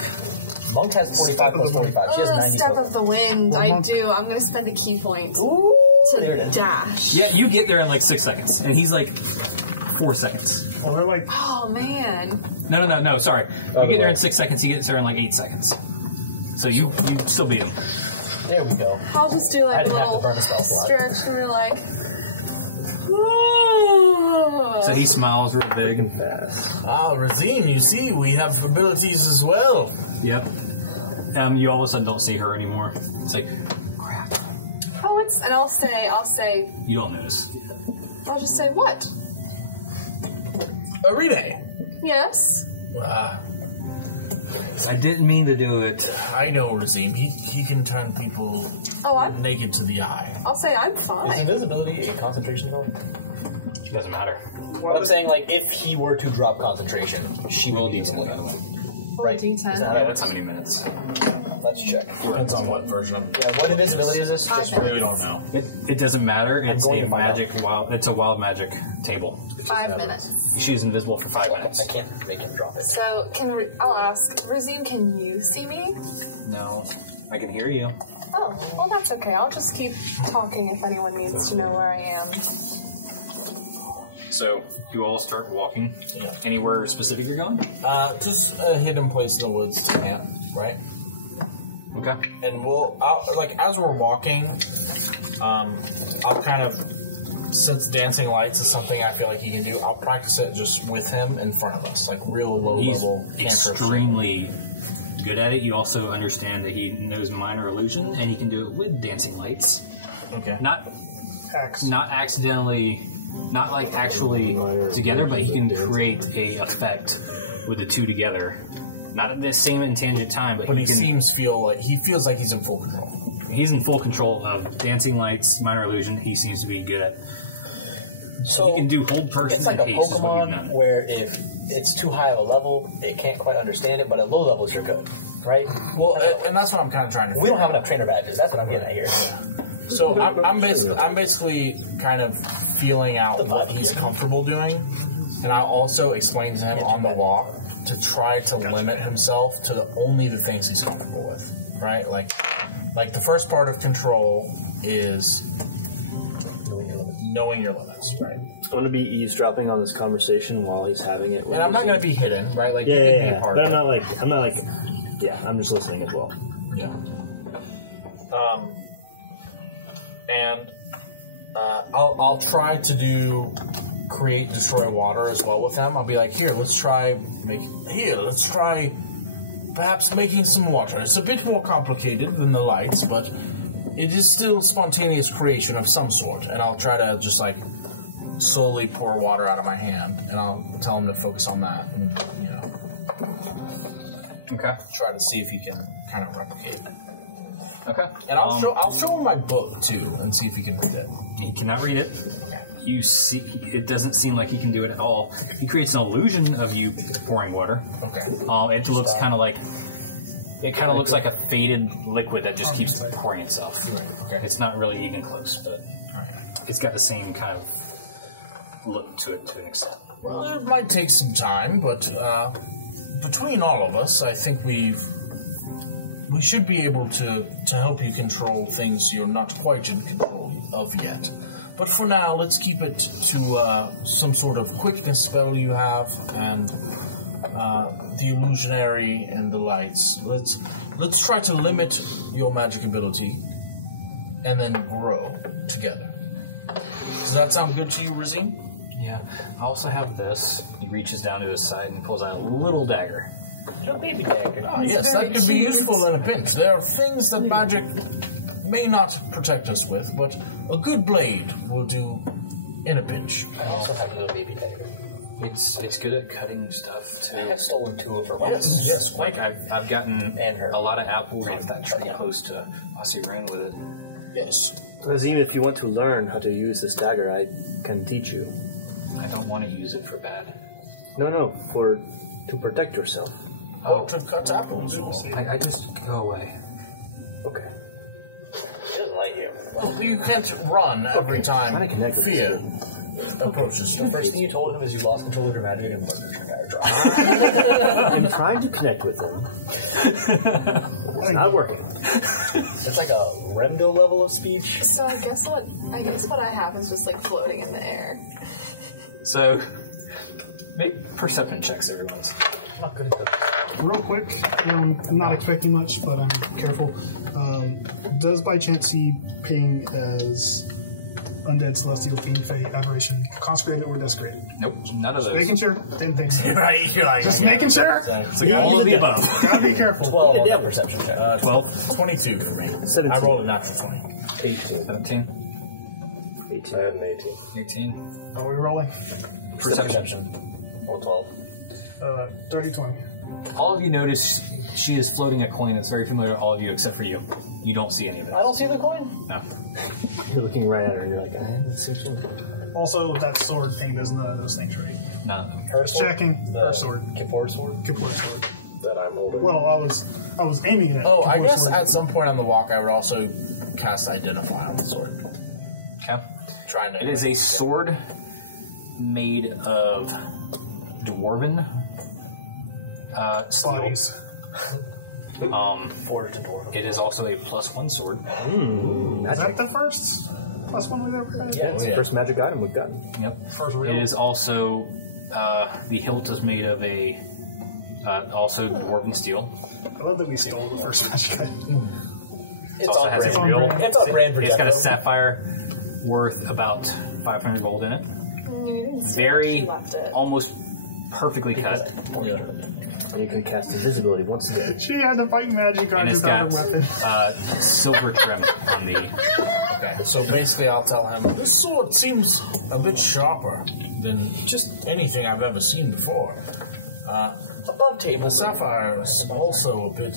Monk has 45 plus 45. She has 90 step total. of the wind. Well, I Monk- do. I'm going to spend a key point Ooh, there it to is. dash. yeah, you get there in like 6 seconds, and he's like 4 seconds. Well, they're like, Oh, man. No, sorry. You get there in 6 seconds, he gets there in like 8 seconds. So you still beat him. There we go. I'll just do I like a didn't have to little burn a spell slot. stretch and be like... So he smiles real big. and fast. Ah, Rezim, you see, we have abilities as well. Yep. You all of a sudden don't see her anymore. It's like, crap. Oh, it's... And I'll say... You don't notice. I'll just say, what? Arine. Yes? I didn't mean to do it. I know Rezim. He can turn people Oh, I'm... naked to the eye. I'll say I'm Is fine. invisibility a concentration spell? Doesn't matter. But I'm saying, like, if he were to drop concentration, she Roll would be D10. invisible. Roll Right. D10. Is that Yeah, how that's how many minutes. Let's check. Depends on what version of Yeah, what invisibility is this? Just Okay. you don't know. It doesn't matter. It's going a to find magic wild. It's a wild magic table. 5 minutes. She's invisible for 5 I minutes. can't make him drop it. So, I'll ask, Rezim, can you see me? No, I can hear you. Oh, well, that's okay. I'll just keep talking if anyone needs to know where I am. So you all start walking. Yeah. Anywhere specific you're going? Just a hidden place in the woods to camp, right? Okay. And as we're walking, I'll kind of, since dancing lights is something I feel like he can do, I'll practice it just with him in front of us, like real low He's level cantrips. extremely good at it. You also understand that he knows minor illusion, and he can do it with dancing lights. Okay. Not X. accidentally, not like actually together, but he can create a effect with the two together. Not at the same and tangent time, but But he can, feels like he's in full control. he's in full control of dancing lights, minor illusion. He seems to be good at. So He can do hold person it's like a and haste is what you've Pokemon done. where if it's too high of a level, it can't quite understand it, but at low levels you're good, right? Well, and that's what I'm kind of trying to. We don't have enough trainer badges. That's what I'm getting at here. So I'm basically kind of feeling out what he's comfortable doing, and I also explain to him on the walk to try to limit himself to only the things he's comfortable with, right? Like the first part of control is knowing your limits, right? I'm going to be eavesdropping on this conversation while he's having it. And I'm not going to be hidden, right? Like Yeah, you can yeah, be yeah. a part But of it. I'm not like, yeah, I'm just listening as well. Yeah. And I'll try to create destroy water as well with them. I'll be like, let's try perhaps making some water. It's a bit more complicated than the lights, but it is still spontaneous creation of some sort. And I'll try to just like slowly pour water out of my hand, and I'll tell him to focus on that, and Okay. try to see if he can kind of replicate. Okay. And I'll show him my book too, and see if he can read it. He cannot read it. You see, it doesn't seem like he can do it at all. He creates an illusion of you pouring water. Okay. It looks kind of like It kind of looks like a faded liquid that just keeps pouring itself. It's not really even close, but it's got the same kind of look to it to an extent. Well, it might take some time, but between all of us, I think we should be able to help you control things you're not quite in control of yet. But for now, let's keep it to some sort of quickness spell you have, and the illusionary and the lights. Let's try to limit your magic ability, and then grow together. Does that sound good to you, Rezim? Yeah. I also have this. He reaches down to his side and pulls out a little dagger. A baby dagger. Yes, that could be useful in a pinch. There are things that magic may not protect us with, but a good blade will do in a pinch. I also have a little baby dagger. It's good at cutting stuff too. I have stolen 2 of her Yes, weapons. yes. Like I've gotten And her. a lot of apples and pretty close to Aussie Ring with it. Yes. Rezim, if you want to learn how to use this dagger, I can teach you. I don't want to use it for bad. No, to protect yourself. Oh, to cut apples. I just go away. Okay. She doesn't like you. Well, you can't run every time Trying to connect with fear approaches. The first thing you told him is you lost control of your magic and murdered your guy dry. I'm trying to connect with him. It's not working. It's like a Remdo level of speech. So I guess what I have is just like floating in the air. So make perception checks, everyone's. Not good at the... Real quick, I'm not expecting much, but I'm careful. Does by chance he ping as undead, celestial, fiend, fey, aberration, consecrated, or desecrated? Nope, none of those. Making sure. Didn't think so. Right, you're like, Just making sure. All of the above. Gotta be careful. 12 on that perception check. 12, 22 for me. 17. I rolled a natural 20. 18. 17, 18. I had an 18. 18. Are we rolling? Perception. Or 12. 30, 20. All of you notice she is floating a coin that's very familiar to all of you except for you. You don't see any of it. I don't see the coin. No. You're looking right at her and you're like, I haven't seen you. Also, that sword thing does none of those things, right? None of them. Her sword? Checking. Her sword. Kippur sword? Kippur sword. That I'm holding. Well, I was aiming at Oh, I Kippur guess sword. at some point on the walk, I would also cast Identify on the sword. Okay. Trying to. It is a sword made of dwarven steel. Bodies. Forged in dwarf. It is also a +1 sword. Is that the first plus one we've ever had? Yeah, It's the first magic item we've gotten. Yep. First real. It is also the hilt is made of a also dwarven steel. I love that we stole the first magic item. It's also on has brand. a real. It's on brand for It's got a Jethro. sapphire worth about 500 gold in it. You didn't see Very, she left it. almost perfectly cut. And you can cast invisibility once again. She had to fight magic And cards it's without got a weapon. silver trim on the. Okay, so basically I'll tell him, this sword seems a bit sharper than just anything I've ever seen before. Above table. The sapphire is also a bit,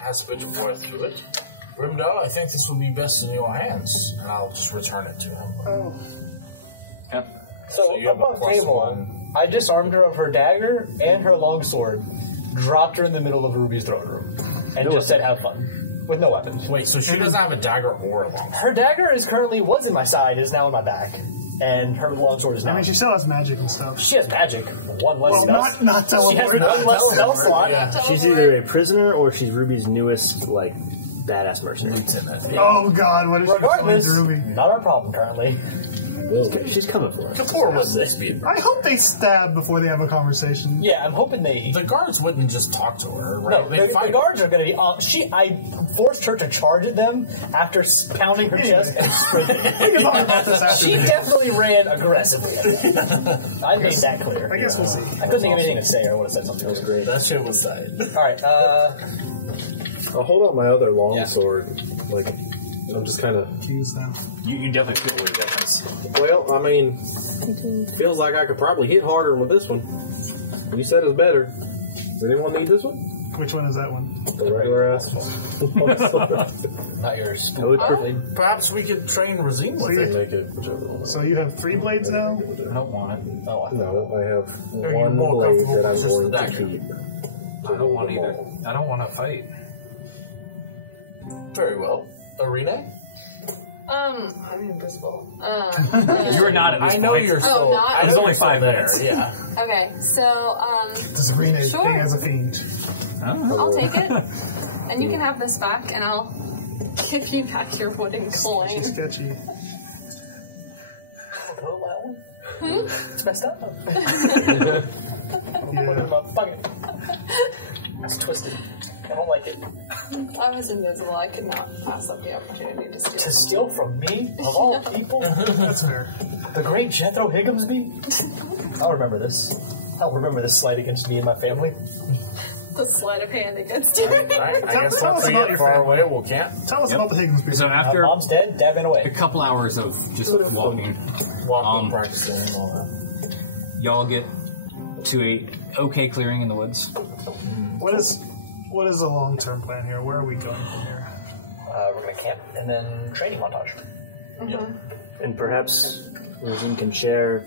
has a bit of worth to it. Grimdar, I think this will be best in your hands, and I'll just return it to him. Oh. Yep. So you have a above plus table, one. I disarmed her of her dagger and her longsword, dropped her in the middle of Ruby's throne room, and just said, "Have fun," with no weapons. Wait, so she doesn't have a dagger or a longsword? Her dagger was in my side, is now in my back, and her longsword is I not. mean, she still has magic and stuff. She has magic. One less Well, spell. not She has teleport. one less spell slot. Yeah. She's either a prisoner or she's Ruby's newest, like, badass mercenary. Oh God, what is she Regardless, doing, Ruby? not our problem currently. She's coming for us. Kapoor was this being. I hope they stab before they have a conversation. Yeah, I'm hoping they. The guards wouldn't just talk to her, No, right? They the fight. guards are going to be. I forced her to charge at them after pounding her chest and scraping. We can talk about this after. She definitely ran aggressively. I made that clear. I guess we'll see. I couldn't think of anything to say. I would have said something. That was great. That shit was sad. All right. I'll hold out my other longsword. Like, I'm just kind of. Use them. You definitely feel the difference. Well, I mean, feels like I could probably hit harder with this one. You said it's better. Does anyone need this one? Which one is that one? The regular ass one. Not yours. I would Perhaps we could train Rezim with See? it. Make it whichever one. So you have 3 blades now? I don't want it. Oh, No, I have Are you one more blade comfortable that I'm with just going the to dagger? keep. I don't want either. I don't want to fight. Very well. Arena? I'm invisible. You're not at this I know point. you're still. not? I There's know only you're still 5 there. minutes. Yeah. Okay, so, This arena Sure. thing as a fiend. I'll take it. And you can have this back, and I'll give you back your wooden coin. She's sketchy. It's messed up. Yeah. Fuck it. It's twisted. I don't like it. I was invisible. I could not pass up the opportunity to steal. To steal from me, of all people? That's fair. The great Jethro Higginsby? I'll remember this. I'll remember this slight against me and my family. The sleight of hand against you. Alright, I guess Tell once us we about get your far family. away, we'll camp. Tell us about the Higgins people. So after Mom's dead, Dad ran a away. couple hours of just walking, Walking, practicing, and all that. y'all get to a okay clearing in the woods. What is the long-term plan here? Where are we going from here? We're gonna camp and then training montage. And perhaps Rezim can share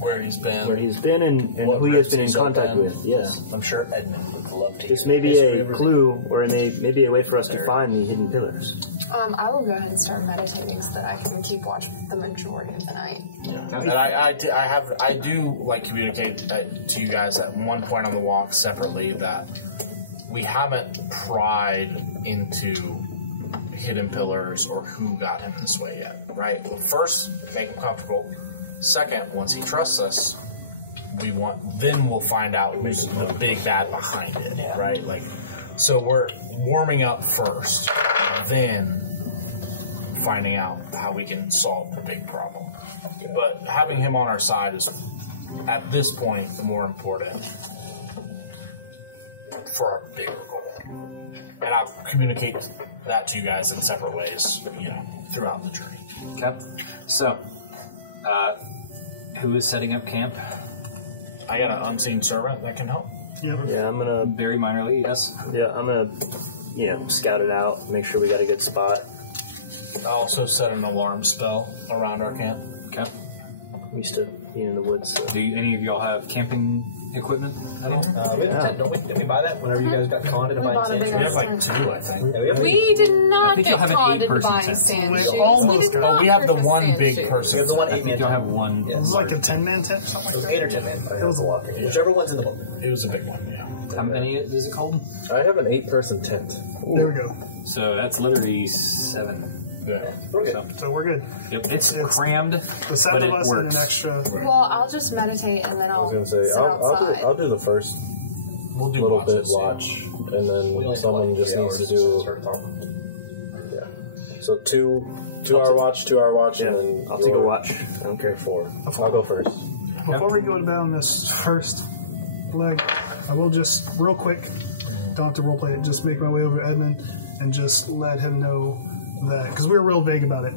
Where he's been. and What who he has rifts been in he's contact opened. with. Yeah. I'm sure Edmund would love to. This may be History a of Rezim. clue, or maybe a way for us to find the hidden pillars. I will go ahead and start meditating so that I can keep watch the majority of the night. And I do like communicate to you guys at one point on the walk separately that we haven't pried into hidden pillars or who got him this way yet, right? Well, first, make him comfortable. Second, once he trusts us, then we'll find out who's the big bad behind it, right? Like, so we're warming up first, then finding out how we can solve the big problem. But having him on our side is, at this point, the more important for our bigger goal. And I'll communicate that to you guys in separate ways, throughout the journey. Okay. So, who is setting up camp? I got an unseen servant that can help. Yep. Yeah, I'm gonna. Very minorly, yes. Yeah, I'm gonna. Scout it out. Make sure we got a good spot. I'll also set an alarm spell around our camp. Okay. I'm used to being in the woods. So. Do any of y'all have camping equipment at all? We have a tent, don't we? Didn't we buy that whenever you guys got conned into We buying bought a sand big We shoes? have like 2, I think. Yeah, we have We did I not think get you'll have an conned into 8-person buying tent. sand We shoes. almost did got- not Oh, we have the purchase one sand big shoes. person. We have the one I 8-man think you'll tent. have one. Yeah. It was like a 10-man tent, something It was like 8 or 10 man. It was a lot. Whichever one's in the book. It was a big one, yeah. How many is it called? I have an 8-person tent. There we go. So that's literally 7. Yeah. We're good. So, So we're good. yep, it's crammed, The but 7 it of us and works. an extra. Well, I'll just meditate and then I I'll was gonna say sit outside. I'll do the first We'll do little bit watches, yeah. watch, and We then only someone have just 3 needs to hours do start talking. so 2-hour watch, 2-hour watch, Yeah, and then I'll take a watch. I don't care. 4. I'll go first. Before we go down this first leg, I will just, real quick, don't have to roleplay it, just make my way over to Edmund and just let him know that, because we were real vague about it,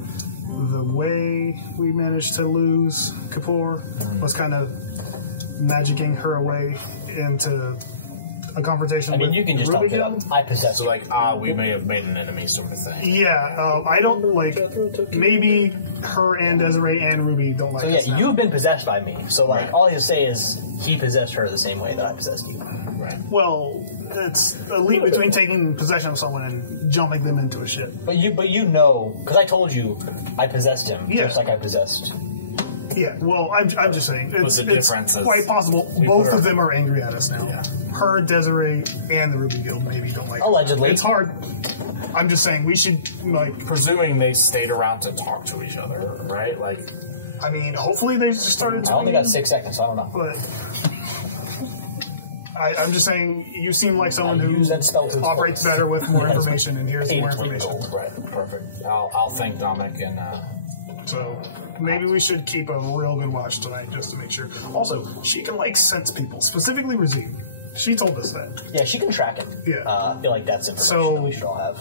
the way we managed to lose Kapoor was kind of magicking her away into a confrontation I mean, with you can just talk it Rubigail. up. I possess So, you. like, we may have made an enemy sort of thing. Yeah, I don't, maybe her and Desiree and Ruby don't like So us yeah, now. you've been possessed by me. So like, Right. all he has to say is he possessed her the same way that I possessed you. Right. Well, it's a leap between taking possession of someone and jumping them into a ship. But you know, because I told you I possessed him, Yeah. just like I possessed. Yeah, well, I'm just saying, it's the difference is quite possible we both put of our- them are angry at us now. Yeah. Her, Desiree, and the Ruby Guild maybe don't like us. Allegedly. It's hard. I'm just saying, we should, Presuming they stayed around to talk to each other, right? Like, I mean, hopefully they just started I only got tweeting, 6 seconds, so I don't know. but I'm just saying, you seem like someone I who use that spell to its operates fullest. better with more Yes. information, and here's more 80-20 information. gold. right, perfect. I'll thank Dominic and So maybe we should keep a real good watch tonight just to make sure. Also, she can sense people, specifically Rezim. She told us that. Yeah, she can track him. Yeah. I feel like that's information So- that we should all have.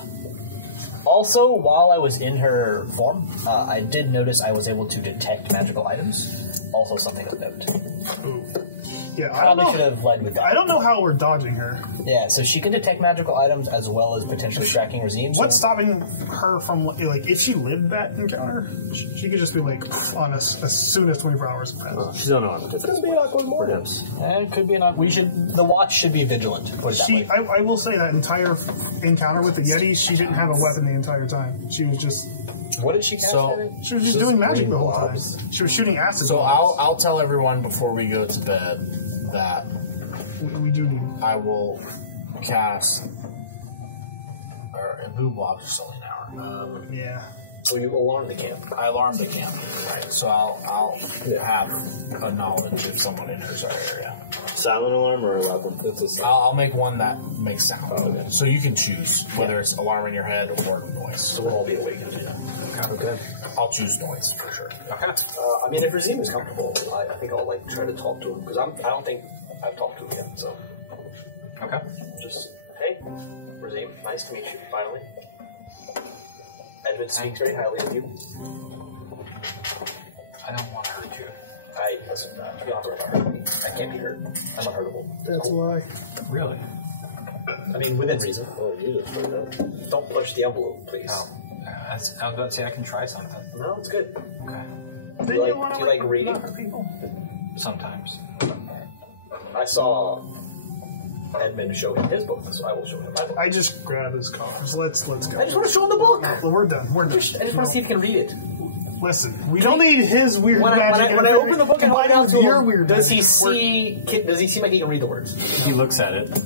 Also, while I was in her form, I did notice I was able to detect magical items. Also something of note. Ooh. Yeah, I Probably don't should know. have led with that. I don't know how we're dodging her. Yeah, so she can detect magical items as well as potentially tracking Rezim. What's stopping her from, like, if she lived that encounter, she could just be, like, on us as soon as 24 hours have passed. She's unarmed. It's gonna be an awkward morning. It could be enough. The watch should be vigilant. Put it that way. I will say that entire encounter with the Yeti, she didn't have a weapon the entire time. She was just... What did she cast? She was just doing magic the whole time. She was shooting acid. So I'll tell everyone before we go to bed that we do need. I will cast a blue block for only an hour. Yeah. So you alarm the camp. I alarm the camp, right? So I'll have a knowledge if someone enters our area. Silent alarm or a loud one? I'll make one that makes sound. Oh, okay. So you can choose whether it's alarm in your head or noise. So we'll all be awakened. Okay. I'll choose noise for sure. Okay. I mean, if Rezim is comfortable, I think I'll like try to talk to him because I don't think I've talked to him yet. So. Okay. Just hey, Rezim, nice to meet you. Finally. Edmund speaks very highly of you. I don't want to hurt you. Listen, you don't have to worry about me. I can't be hurt. I'm unhurtable. That's why. Really? I mean, within reason. Oh, you don't push the envelope, please. I was about to say I can try something. No, it's good. Okay. Do you like reading? Sometimes. I saw Edmund show him his book, so I will show him my book. I just grab his cards. Let's go. I just want to show him the book. No, we're done. We're done. I just want to see if he can read it. Listen, we don't need his weird When magic. I open the book and hold it out to your him, weird does magic. he seem like he can read the words? He looks at it.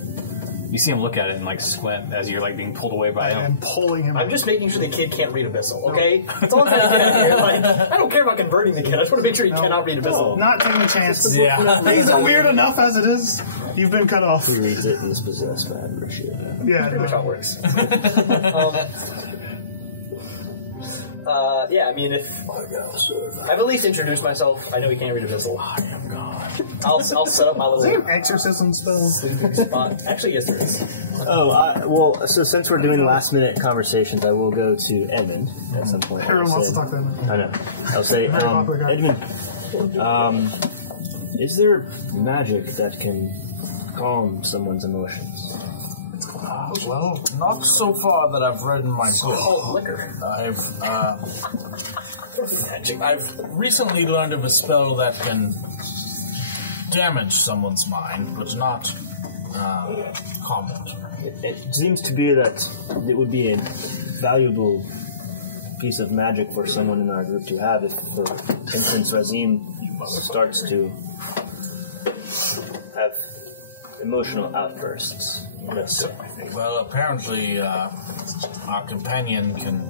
You see him look at it and like squint as you're like being pulled away by him. I'm pulling him. I'm just making sure the kid can't read Abyssal, okay? That's all I'm trying to get at here. Like, I don't care about converting the kid. I just want to make sure he cannot read Abyssal. Not taking a chance. Yeah. These are weird enough as it is. You've been cut off. Who reads it is possessed by adversity. Yeah, Pretty much how it works. Yeah, I mean, if I've at least introduced myself, I know he can't read Abyssal. I am God. I'll set up my Is there little an exorcism spell? sleeping spot. Actually, yes, there is. Well, so since we're doing last minute conversations, I will go to Edmund at some point. Everyone wants to talk to him. I know. I'll say, Very popular guy. Edmund, is there magic that can calm someone's emotions? Well, not so far that I've read in my book. Oh, liquor. I've recently learned of a spell that can damage someone's mind, but not calm it. It seems to be that it would be a valuable piece of magic for someone in our group to have if, for instance, Rezim starts to have emotional outbursts. Let's say. Well, apparently, our companion can,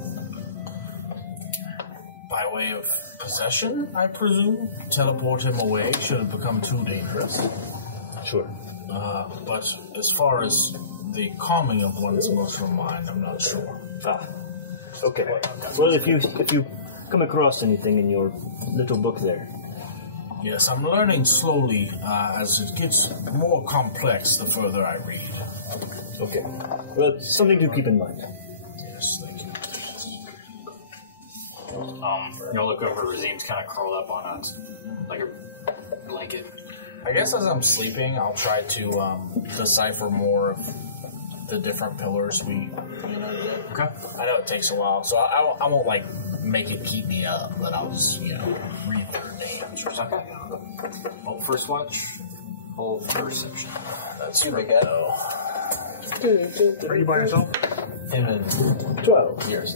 by way of possession, I presume, teleport him away should it become too dangerous. Sure. But as far as the calming of one's emotional mind, I'm not sure. Okay. Well, if you come across anything in your little book there. Yes, I'm learning slowly as it gets more complex the further I read. Okay. Well, it's something to keep in mind. Yes, thank you. You'll look over. Rezim's kind of curled up on like a blanket. I guess as I'm sleeping, I'll try to decipher more of the different pillars we, did. Okay. I know it takes a while, so I won't like make it keep me up, but I'll just read their names or something. Well, first watch. Whole perception. That's You big right, guy. though. Are you by yourself? Him and 12. yours.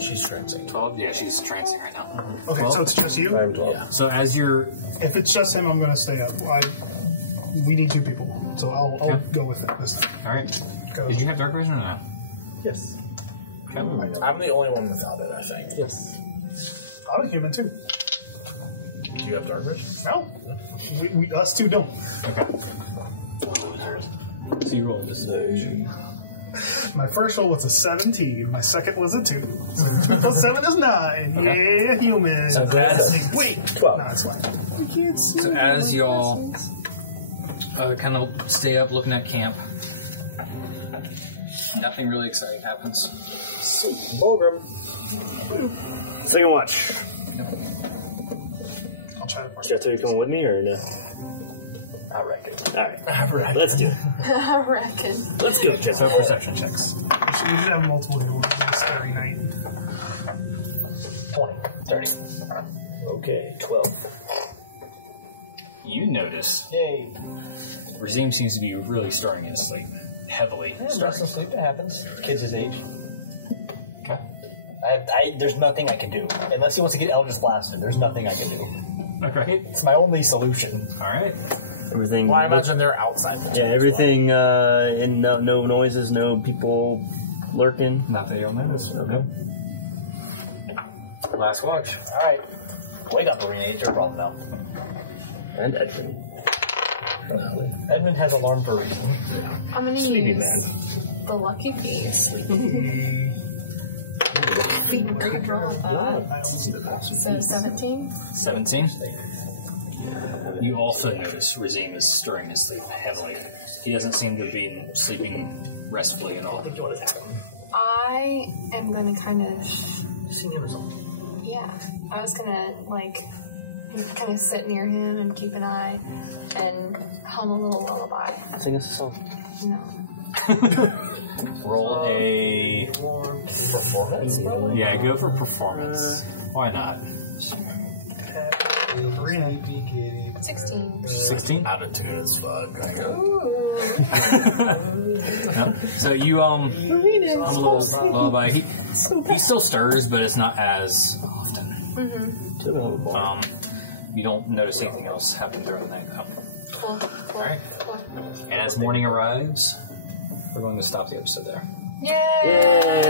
She's trancing. 12. Yeah, she's trancing right now. Okay, so it's just you? I'm 12. Yeah. So as you're If it's just him, I'm going to stay up. We need 2 people, so I'll go with it this time. all right. Go. Did you have dark vision or not? Yes. Okay. I'm the only one without it, I think. Yes. I'm a human too. Do you have dark vision? No, we us 2 don't. So you roll this. My first roll was a 17. My second was a 2. So 2 plus 7 is 9. Yeah, human. So Wait, 12. no, it's fine. So as y'all kind of stay up looking at camp, nothing really exciting happens. Bulgrim. Second watch. I'll try to Should I tell you coming with me or no? I reckon. Alright. Let's do it. I reckon. Let's go, Jeff. So perception checks. So you should have multiple hit rolls on Scary Night. 20. 30. Okay, 12. You notice Yay. Rezim seems to be really stirring in his sleep. Heavily Yeah, stirring. rest and sleep, it happens. Kids his age. Okay. There's nothing I can do. Unless he wants to get Eldest blasted, there's nothing I can do. Okay. It's my only solution. Alright. Everything. Well, I imagine they're outside. The Yeah, everything, and no noises, no people lurking. Not that you'll notice. Okay. Last watch. Alright. Wake up, Arena. It's your problem now. And Edmund. Edmund has alarm for a reason. I'm gonna use the lucky piece. Be great draw with that. So 17. 17. You also notice Rezim is stirring his sleep heavily. He doesn't seem to be sleeping restfully at all. I think you want to attack him. I am gonna kind of. Sing him a song. Yeah. I was gonna, like, kind of sit near him and keep an eye and hum a little lullaby. Sing us a song. No. Roll a... Performance? Yeah, go for performance. Why not? 16. 16? Attitude as fuck. Ooh. No. So you, hum a little lullaby. He still stirs, but it's not as often. You don't notice anything else happen during the night, though. Cool. Alright. And as morning arrives, we're going to stop the episode there. Yay!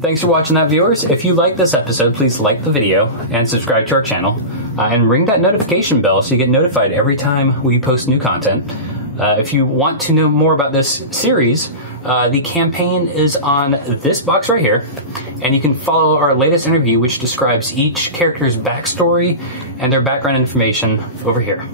Thanks for watching that, viewers. If you liked this episode, please like the video and subscribe to our channel. And ring that notification bell so you get notified every time we post new content. If you want to know more about this series, the campaign is on this box right here. And you can follow our latest interview, which describes each character's backstory and their background information over here.